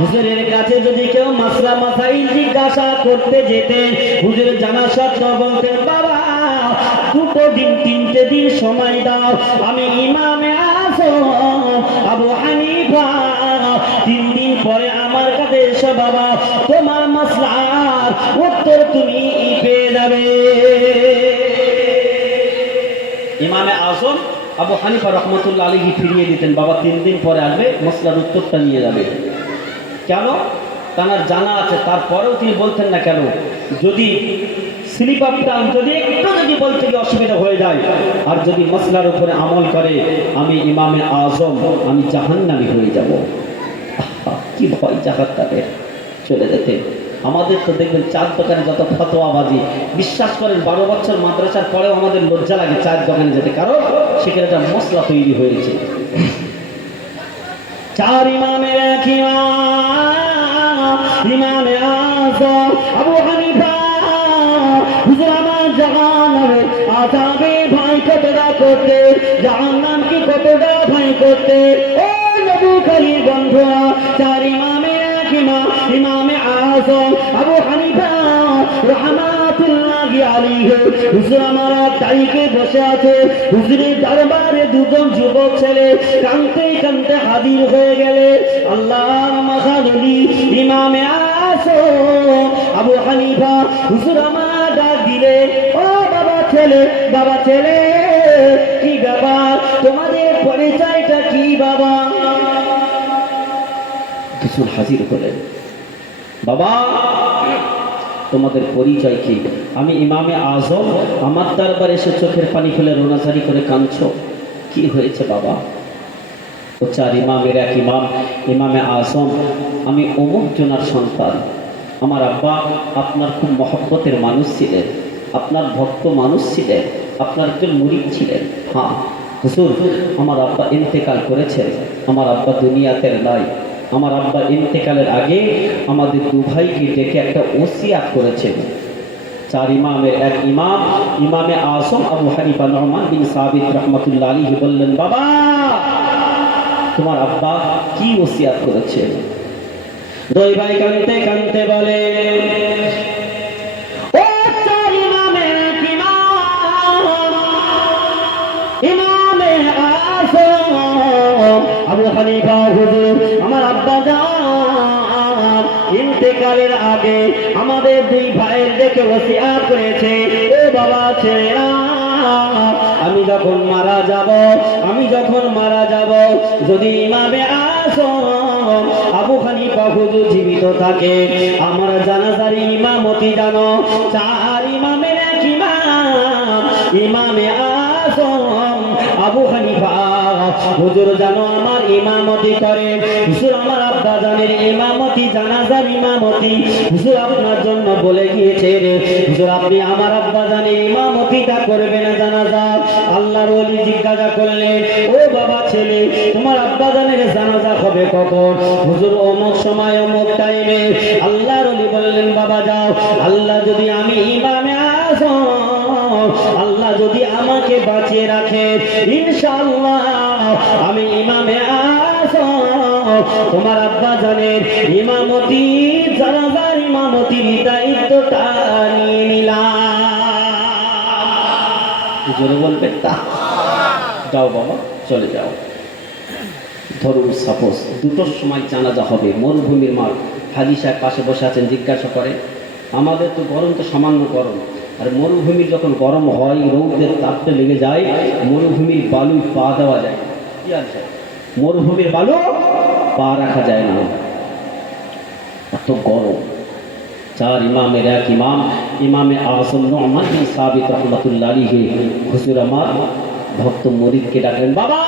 হুজুরের কাছে যদি কেউ মাসলা মাসাইল জিজ্ঞাসা করতে যেতেন, হুজুর জানা সত্ত্বেও বলতেন, বাবা দুটো দিন তিনটে দিন সময় দাও, আমি ইমামে আযম আবু হানিফা, 3 দিন পরে আমার কাছে এসো বাবা, তোমার মাসলার উত্তর তুমি পেয়ে যাবে। ইমামে আযম আবু হানিফা রহমতুল্লাহ আলাইহি ফিরিয়ে দিতেন, বাবা 3 দিন পরে আসবে, মসলার উত্তরটা নিয়ে যাবে। কেন? তার জানা আছে। তারপরেও তিনি বলতেন না কেন, যদি স্লিপ আপ টান, যদি একটু যদি বলতে গিয়ে অসুবিধা হয়ে যায়, আর যদি মসলার উপরে আমল করে, আমি ইমামে আযম, আমি জাহান্নামী হয়ে যাব। কি ভয় জাহান্নামের, চলে যেতে। আমাদের তো দেখবেন চার দোকানে যত ফতোয়াবাজি, বিশ্বাস করেন 12 বছর মাদ্রাসার পরেও আমাদের লজ্জা লাগে চার দোকানে যেতে, কারণ সেখানে একটা মশলা তৈরি হয়েছে। চার ইমামের এক ইমাম, ইমামে আযম আবু হানিফা, হুজুর আমার জাহান্নামে আযাবে ভয় কতটা করতে, জাহান্নামকে কতটা ভয় করতে। ও নবী কারীম বন্ধুরা, চার ইমামের এক ইমাম, ইমামে আযম আবু হানিফা রাহমাতুল্লাহি আলাইহি, হুজুর আমার তাইকে বসে আছে, হুজুরের দরবারে দুজন যুবক ছেলে কাঁদতে কাঁদতে হাজির হয়ে গেলে, আল্লাহর মাখাদুলি ইমামে আযম আবু হানিফা, হুজুর আমার ডাক দিলে, ও বাবা ছেলে, বাবা ছেলে, কি ব্যাপার, তোমাদের পরিচয়টা কি বাবা? দুজন হাজির হলেন, বাবা তোমাদের পরিচয় কি? আমি ইমামে আযম, আমার দরবারে এসে চোখের পানি ফেলে রোনাজারি করে কাঁদছো, কি হয়েছে বাবা? ও চার ইমামের এক ইমাম, ইমামে আযম, আমি অমুক জনার সন্তান, আমার আব্বা আপনার খুব মহব্বতের মানুষ ছিলেন, আপনার ভক্ত মানুষ ছিলেন, আপনার একজন মুরিদ ছিলেন। হ্যাঁ হুজুর, আমার আব্বা ইন্তেকাল করেছেন, আমার আব্বা দুনিয়াতে নাই, আমার আব্বা ইন্তেকালের আগে আমাদের দু ভাইকে ডেকে একটা ওসিয়াত করেছেন। চার ইমামের এক ইমাম, ইমামে আযম আবু হানিফা নু'মান বিন সাবিত রাহমাতুল্লাহ আলাইহি বললেন, বাবা তোমার আব্বা কি ওসিয়াত করেছেন? দুই ভাই কাঁদতে কাঁদতে বলে, ও চার ইমামের এক ইমাম, ইমামে আযম আবু হানিফা, হুজুর আমার আব্বা জান ইন্তেকালের আগে আমাদের দুই ভাইয়ের দেখে ওসিয়াত করেছে, ও বাবা ছেলেরা, আমি যখন মারা যাব, আমি যখন মারা যাব, যদি ইমামে আযম আবু হানিফা হুজুর জীবিত থাকে, আমার জানাজার ইমামতি জানো চার ইমামের এক ইমাম, ইমামে আযম আবু হানিফা হুজুর জানো আমার ইমামতি করে। হুজুর আমার আব্বা জানের ইমামতি, জানাজার ইমামতি হুজুর আপনার জন্য বলে গিয়েছে রে, হুজুর আপনি আমার আব্বা জানের ইমামতিটা করবেন জানাজা। আল্লাহর ওলি জিজ্ঞাসা করলেন, ও বাবা ছেলে, তোমার আব্বা জানের জানাজা হবে কখন? হুজুর অমুক সময় অমুক টাইমে। আল্লাহর ওলি বললেন, বাবা যাও, আল্লাহ যদি আমি ইমামে আযম, আল্লাহ যদি আমাকে বাঁচিয়ে রাখে, ইনশাআল্লাহ আমি ইমামে আযম তোমার আব্বা জানের ইমামতি, জানাজার ইমামতির দায়িত্বটা নিয়ে নিলাম। জোরে বলবেন তা? যাও বাবা, চলে যাও। ধরুন সাপোজ 2টোর সময় জানাজা হবে, মরুভূমির মাঠ, হাজি সাহেব পাশে বসে আছেন, জিজ্ঞাসা করে, আমাদের তো গরম তো সামান্য গরম, আর মরুভূমি যখন গরম হয়, রৌদ্রের তাপটা লেগে যায়, মরুভূমির বালু পা দেওয়া যায় কি আছে, মরুভূমির বালু পা রাখা যায় না, এত গরম। চার ইমামের এক ইমাম, ইমামে আজম নু'মান বিন সাবিত রাহমাতুল্লাহ আলাইহি হুজুর আমার ভক্ত মুরিদকে ডাকলেন, বাবা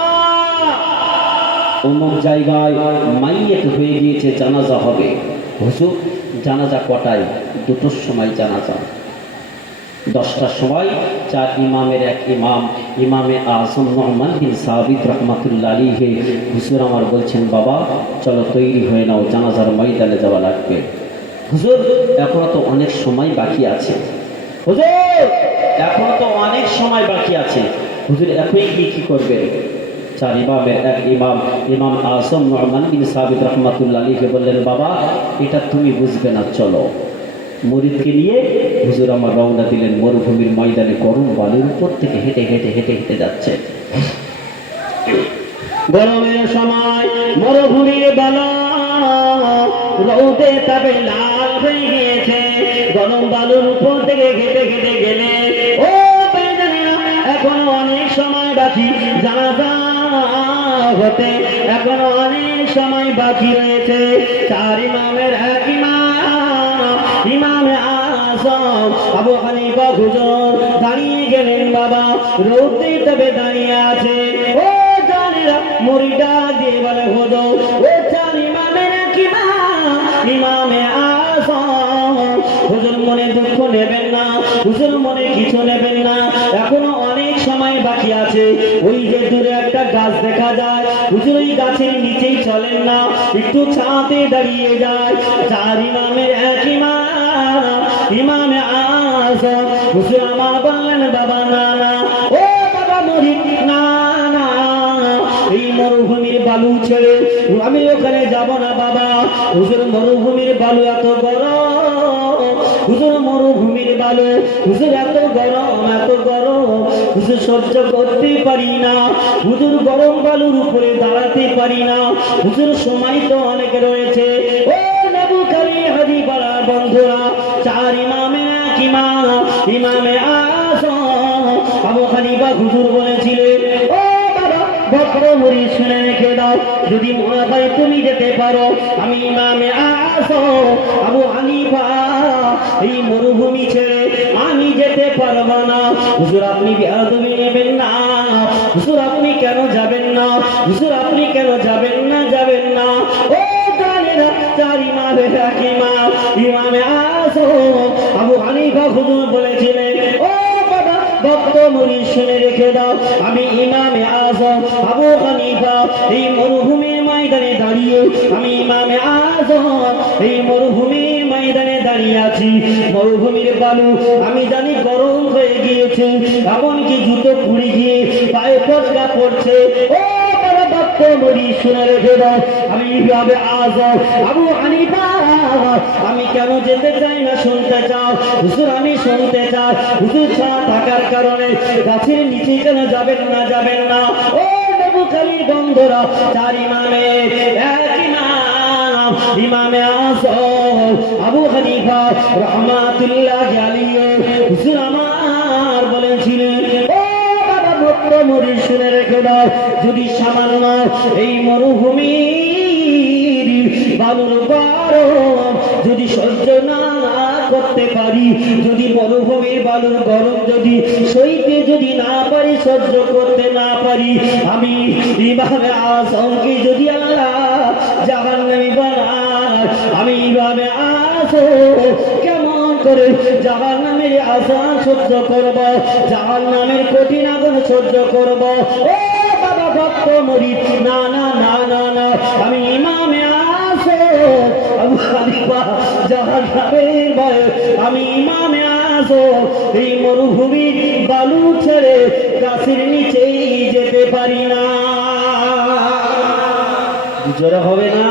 অমুক জায়গায় মাইয়েত হয়ে গিয়েছে, জানাজা হবে। হুজুর জানাজা কটায়? 2টোর সময় জানাজা। 10টার সময় চার ইমামের এক ইমাম, ইমামে আজম নু'মান বিন সাবিত রাহমাতুল্লাহ আলাইহি হুজুর আমার বলছেন, বাবা চলো তৈরি হয়ে নাও, জানাজার ময়দানে যাওয়া লাগবে। হুজুর এখনো তো অনেক সময় বাকি আছে। হুজুর এখনো তো অনেক সময় বাকি আছে। হুজুর এখনই কি করবে? চার ইমামের এক ইমাম, ইমাম আজম নু'মান বিন সাবিত রাহমাতুল্লাহ আলাইহি বললেন, বাবা এটা তুমি বুঝবে না, চলো। মুরিদকে নিয়ে হুজুর আমার রওনা দিলেন মরুভূমির ময়দানে, গরম বালুর উপর থেকে হেঁটে হেঁটে হেঁটে হেঁটে যাচ্ছে। গরমের সময় মরুভূমির বালু রৌদে তাপে লাল হয়ে গিয়েছে, গরম বালুর উপর থেকে হেঁটে হেঁটে গেলে, ও বেজানেরা এখনো অনেক সময় বাকি জানাজা হতে, এখনো অনেক সময় বাকি রয়েছে। চার ইমামের এক ইমাম, ইমামে আজম আবু হানিফা হুজুর দাঁড়িয়ে গেলেন, বাবা রৌদে তাপে দাঁড়িয়ে আছে। ও জানেরা মুরিদা দিয়ে বলে, হুজুর ও চার ইমামের এক ইমাম, ইমামে আজম হুজুর মনে দুঃখ নেবেন না, হুজুর মনে কিছু নেবেন না, এখনো অনেক সময় বাকি আছে। ওই যে দূরে একটা গাছ দেখা যায়, হুজুর ওই গাছের নিচেই চলেন না, একটু ছাতে দাঁড়িয়ে যায়। চার ইমামের এক ইমাম, ইমামে আজম হুজুর আমার বললেন, বাবা না না, ও বাবা মুরিদ না না, এই মরুভূমির বালু ছেড়ে আমি ওখানে যাব না বাবা। হুজুর মরুভূমির বালু এত গরম, হুজুর মরুভূমির বালু, হুজুর এত গরম এত গরম, হুজুর সহ্য করতে পারি না, হুজুর গরম বালুর উপরে দাঁড়াতে পারি না, হুজুর সময় তো অনেক রয়েছে। ও নবুকারী হাজি পাড়ার বন্ধুরা, চার ইমামের এক ইমাম, ইমামে আজম আবু হানিফা হুজুর বলেছিলেন, ও বাবা বক্র মুরিদ শুনে রেখে দাও, যদি মনে হয় তুমি যেতে পারো, আমি ইমামে আজম আবু হানিফা এই মরুভূমি ছেড়ে আমি যেতে পারবো না। হুজুর আপনি বেয়াদবি নেবেন না, হুজুর আপনি কেন যাবেন না, হুজুর আপনি কেন যাবেন না, যাবেন না। ও জানেরা চার ইমামের এক ইমাম, ইমামে আজম আবু হানিফা হুজুর বলেছিলেন, ও বাবা ভক্ত মুরিদ শুনে রেখে দাও, আমি ইমামে আজম আবু হানিফা এই মরুভূমির ময়দানে দাঁড়িয়ে, আমি ইমামে আজম এই মরুভূমির ময়দানে দাঁড়িয়ে আছি। মরুভূমির বালু আমি জানি গরম হয়ে গিয়েছে, এমনকি জুতো পুড়ে গিয়ে পায়ে ফসকা পড়ছে। ও বাবা ভক্ত মুরিদ শুনে রেখে দাও, আমি ইমামে আজম আবু হানিফা আমি কেন যেতে চাই না শুনতে চাও? হুজুর আমি শুনতে চাই, হুজুর ছাড়া থাকার কারণে গাছের নিচে কেন যাবেন না, যাবেন না। ও নবুকারীর বন্ধুরা, চার ইমামের এক ইমাম, ইমামে আজম আবু হানিফা রাহমাতুল্লাহি আলাইহি হুজুর আমার বলেছিলেন, ও বাবা ভক্ত মুরিদ শুনে রেখে দাও, যদি সামান্য এই মরুভূমির বালুর গরম যদি সহ্য না করতে পারি, যদি মরুভূমির বালুর গরম যদি সইতে যদি না পারি, সহ্য করতে না পারি, আমি ইমামে আজমকে যদি আল্লাহ জাহান্নামী বানায়, আমি ইমামে আজম কেমন করে জাহান্নামের আযাব সহ্য করব, জাহান্নামের কঠিন আগুন সহ্য করব। ও বাবা ভক্ত মুরিদ না না না না না, আমি ইমামে আজম আবু হানিফা জাহান্নামের ভয়ে আমি ইমামে আজম এই মরুভূমির বালু ছেড়ে গাছের নিচেই যেতে পারি না। জোরে হবে না?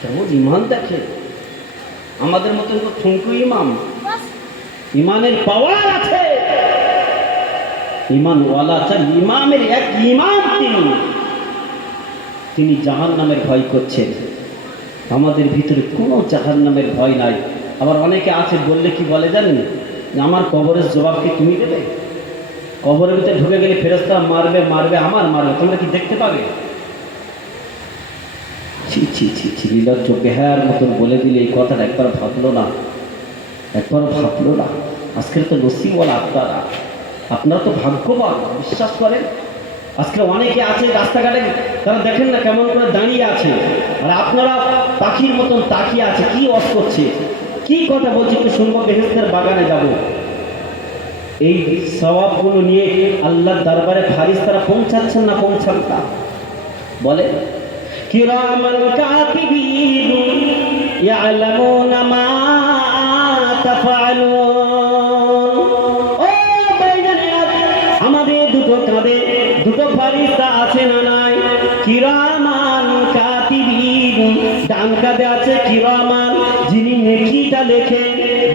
কেমন ইমান দেখে, আমাদের মতন তো ঠুনকু ইমাম, ইমানের পাওয়ার আছে, ইমানওয়ালা চান, ইমামের এক ইমাম তিনি জাহান্নামের ভয় করছেন। আমাদের ভিতরে কোনো জাহান্নামের ভয় নাই। আবার অনেকে আছে বললে কি বলে জানেন, যে আমার কবরের জবাব কি তুমি দেবে? কবরের ভিতরে ঢুকে গেলে ফেরেশতা মারবে মারবে আমার মারবে, তোমরা কি দেখতে পাবে? ছি ছি ছি ছি, নির্লজ্জ বেহায়ার মতন বলে দিলে এই কথাটা একবার ভাবলো না, একবার ভাবলো না। আজকের তো নসিবওয়ালা আপনারা, আপনারা তো ভাগ্যবান, বিশ্বাস করেন। আজকে অনেকে আছে রাস্তাঘাটে, তারা দেখেন না কেমন করে দাঁড়িয়ে আছে, আর আপনারা পাখির মতন তাকিয়ে আছে, কি ওয়াজ করছে, কি কথা বলছে, একটু শুনবো, বেহেশতের বাগানে যাব। এই সওয়াবগুলো নিয়ে আল্লাহর দরবারে ফারিস্তারা পৌঁছাচ্ছেন না পৌঁছান না? বলে কিরামান কাতিবিন ইয়ালামুনা মা তাফআলুন। ও ভাইজানেরা, আমাদের দুটো কাঁধে দুটো ফারিস্তা আছে না নাই? কিরামান কাতিবিন, ডান কাঁধে আছে কিরামান, যিনি নেকিটা লেখে,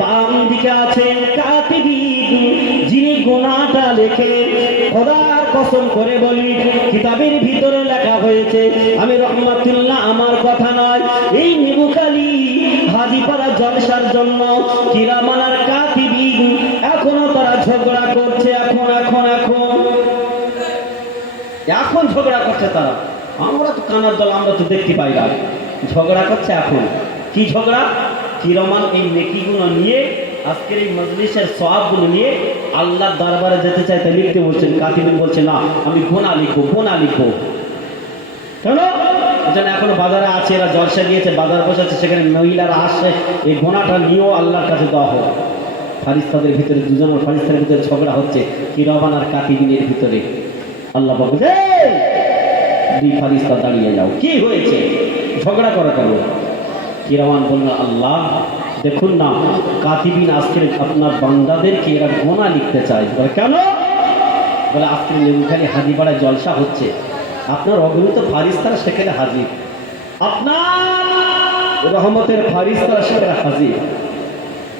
বাম দিকে আছে কাতিবিন, যিনি গুনাহটা লেখে। খোদার কসম করে বলি, কিতাবের ভিতরে লেখা হয়েছে, আমি রহমাতুল্লাহ আমার কথা নয়, এই নেবুখালী হাজীপাড়া জলসার জন্য কিরামান আর কাতিবিন এখনো তারা ঝগড়া করছে। এখন এখন এখন এখন ঝগড়া করছে তারা। আমরা তো কানার দল, আমরা তো দেখতে পাই না, ঝগড়া করছে এখন। কি ঝগড়া? কিরামান এই নেকিগুলো নিয়ে, আজকের এই মজলিসের সওয়াবগুলো নিয়ে আল্লাহর দরবারে যেতে চাই, তাই লিখতে বলছেন। কাতিবিন বলছে না, আমি গোনা লিখবো, গোনা লিখবো। কেন? এজন্য এখনো বাজারে আছে, এরা জলসা দিয়েছে, বাজার বসেছে, সেখানে মহিলারা আসছে, এই গোনাটা নিয়েও আল্লাহর কাছে দেওয়া হোক। ফারিস্তাদের ভিতরে, দুজনের ফারিস্তাদের ভিতরে ঝগড়া হচ্ছে, কিরামান আর কাতিবিনের ভিতরে। আল্লাহ বলছে, দুই ফারিস্তা দাঁড়িয়ে যাও, কি হয়েছে, ঝগড়া করা কেন? কিরামান বলল, আল্লাহ দেখুন না, কাতিবিন আজকের আপনার বান্দাদেরকে এরা গোনা লিখতে চায়। বলে কেন? বলে আজকের নেবুখালী হাজীপাড়ায় জলসা হচ্ছে, আপনার অগণিত ফারিস্তারা সেখানে হাজির, আপনার রহমতের ফারিস্তারা সেখানে হাজির,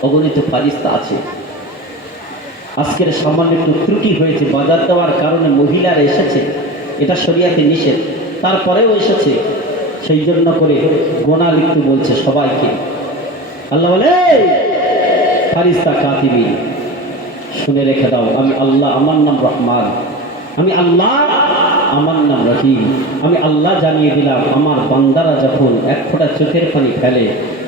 অগণিত ফারিস্তা আছে। আজকের সামান্য একটু ত্রুটি হয়েছে, বাজার দেওয়ার কারণে মহিলারা এসেছে, এটা শরিয়াতে নিষেধ, তারপরেও এসেছে, সেই জন্য করে গোনা লিখতে বলছে সবাইকে। আল্লাহ বলে, ফারিস্তা কাতিবিন শুনে রেখে দাও, আমি আল্লাহ, আমার নাম রহমান, আমি আল্লাহ, আমার নাম রহিম। আমি আল্লাহ জানিয়ে দিলাম, আমার বান্দারা যখন এক ফোঁটা চোখের পানি ফেলে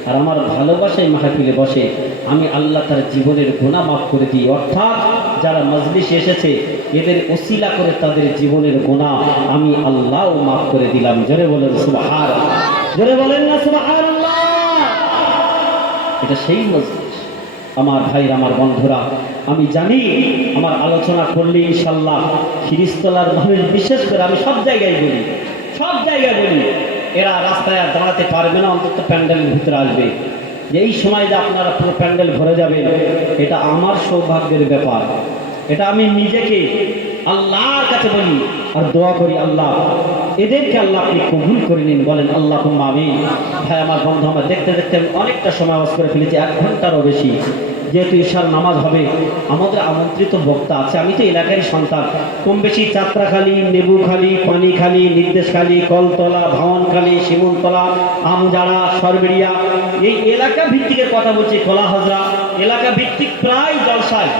আর আমার ভালোবাসায় মাহফিলে বসে, আমি আল্লাহ তার জীবনের গুনাহ মাফ করে দিই। অর্থাৎ যারা মজলিসে এসেছে, এদের ওসিলা করে তাদের জীবনের গুনাহ আমি আল্লাহও মাফ করে দিলাম। জোরে বলেন সুবহানাল্লাহ, জোরে বলেন না সুবহানাল্লাহ। এটা সেই মজলিস। আমার ভাইরা, আমার বন্ধুরা, আমি জানি আমার আলোচনা করলে ইনশাল্লাহ ফিরিস্তলার মানুষ, বিশেষ করে আমি সব জায়গায় বলি, সব জায়গায় বলি, এরা রাস্তায় আর দাঁড়াতে পারবে না, অন্তত প্যান্ডেলের ভিতরে আসবে। যে এই সময় যে আপনারা পুরো প্যান্ডেল ভরে যাবে, এটা আমার সৌভাগ্যের ব্যাপার। এটা আমি নিজেকে আল্লাহর কাছে বলি আর দোয়া করি, আল্লাহ এদেরকে আল্লাহ আপনি কবুল করে নিন। বলেন আল্লাহুম্মা আমিন। ভাই আমার বন্ধু, আমরা দেখতে দেখতে অনেকটা সময় ওয়াজ করে ফেলেছি, 1 ঘন্টারও বেশি। যেহেতু ঈশার নামাজ হবে, আমাদের আমন্ত্রিত বক্তা আছে। আমি তো এলাকারই সন্তান, কম বেশি চাত্রাখালী, নেবুখালী, পানিখালী, নির্দেশখালী, কলতলা, ভাওয়ানখালী, শিমুলতলা, আমজাড়া, সরবেরিয়া, এই এলাকা ভিত্তিকের কথা বলছি। খোলা হাজরা এলাকা ভিত্তিক প্রায় জলসায়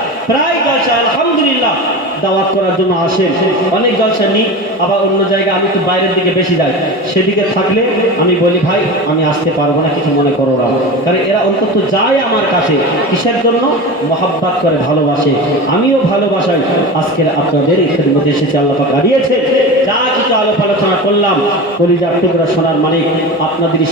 আলহামদুলিল্লাহ দাওয়াত করার জন্য আসেন। অনেক জলসা নিই, আবার অন্য জায়গায় আমি তো বাইরের দিকে বেশি যাই, সেদিকে থাকলে আমি বলি ভাই আমি আসতে পারবো না, কিছু মনে করো না। কারণ এরা অন্তত যায় আমার কাছে কিসের জন্য? মহাব্বত করে, ভালোবাসে, আমিও ভালোবাসাই। আজকের আপনাদের খেদমতে এসেছে, আল্লাহ পাক হারিয়েছে। যা কিছু আলোচনা করলাম, কলিজার টুকরা সোনার মালিক আপনাদেরই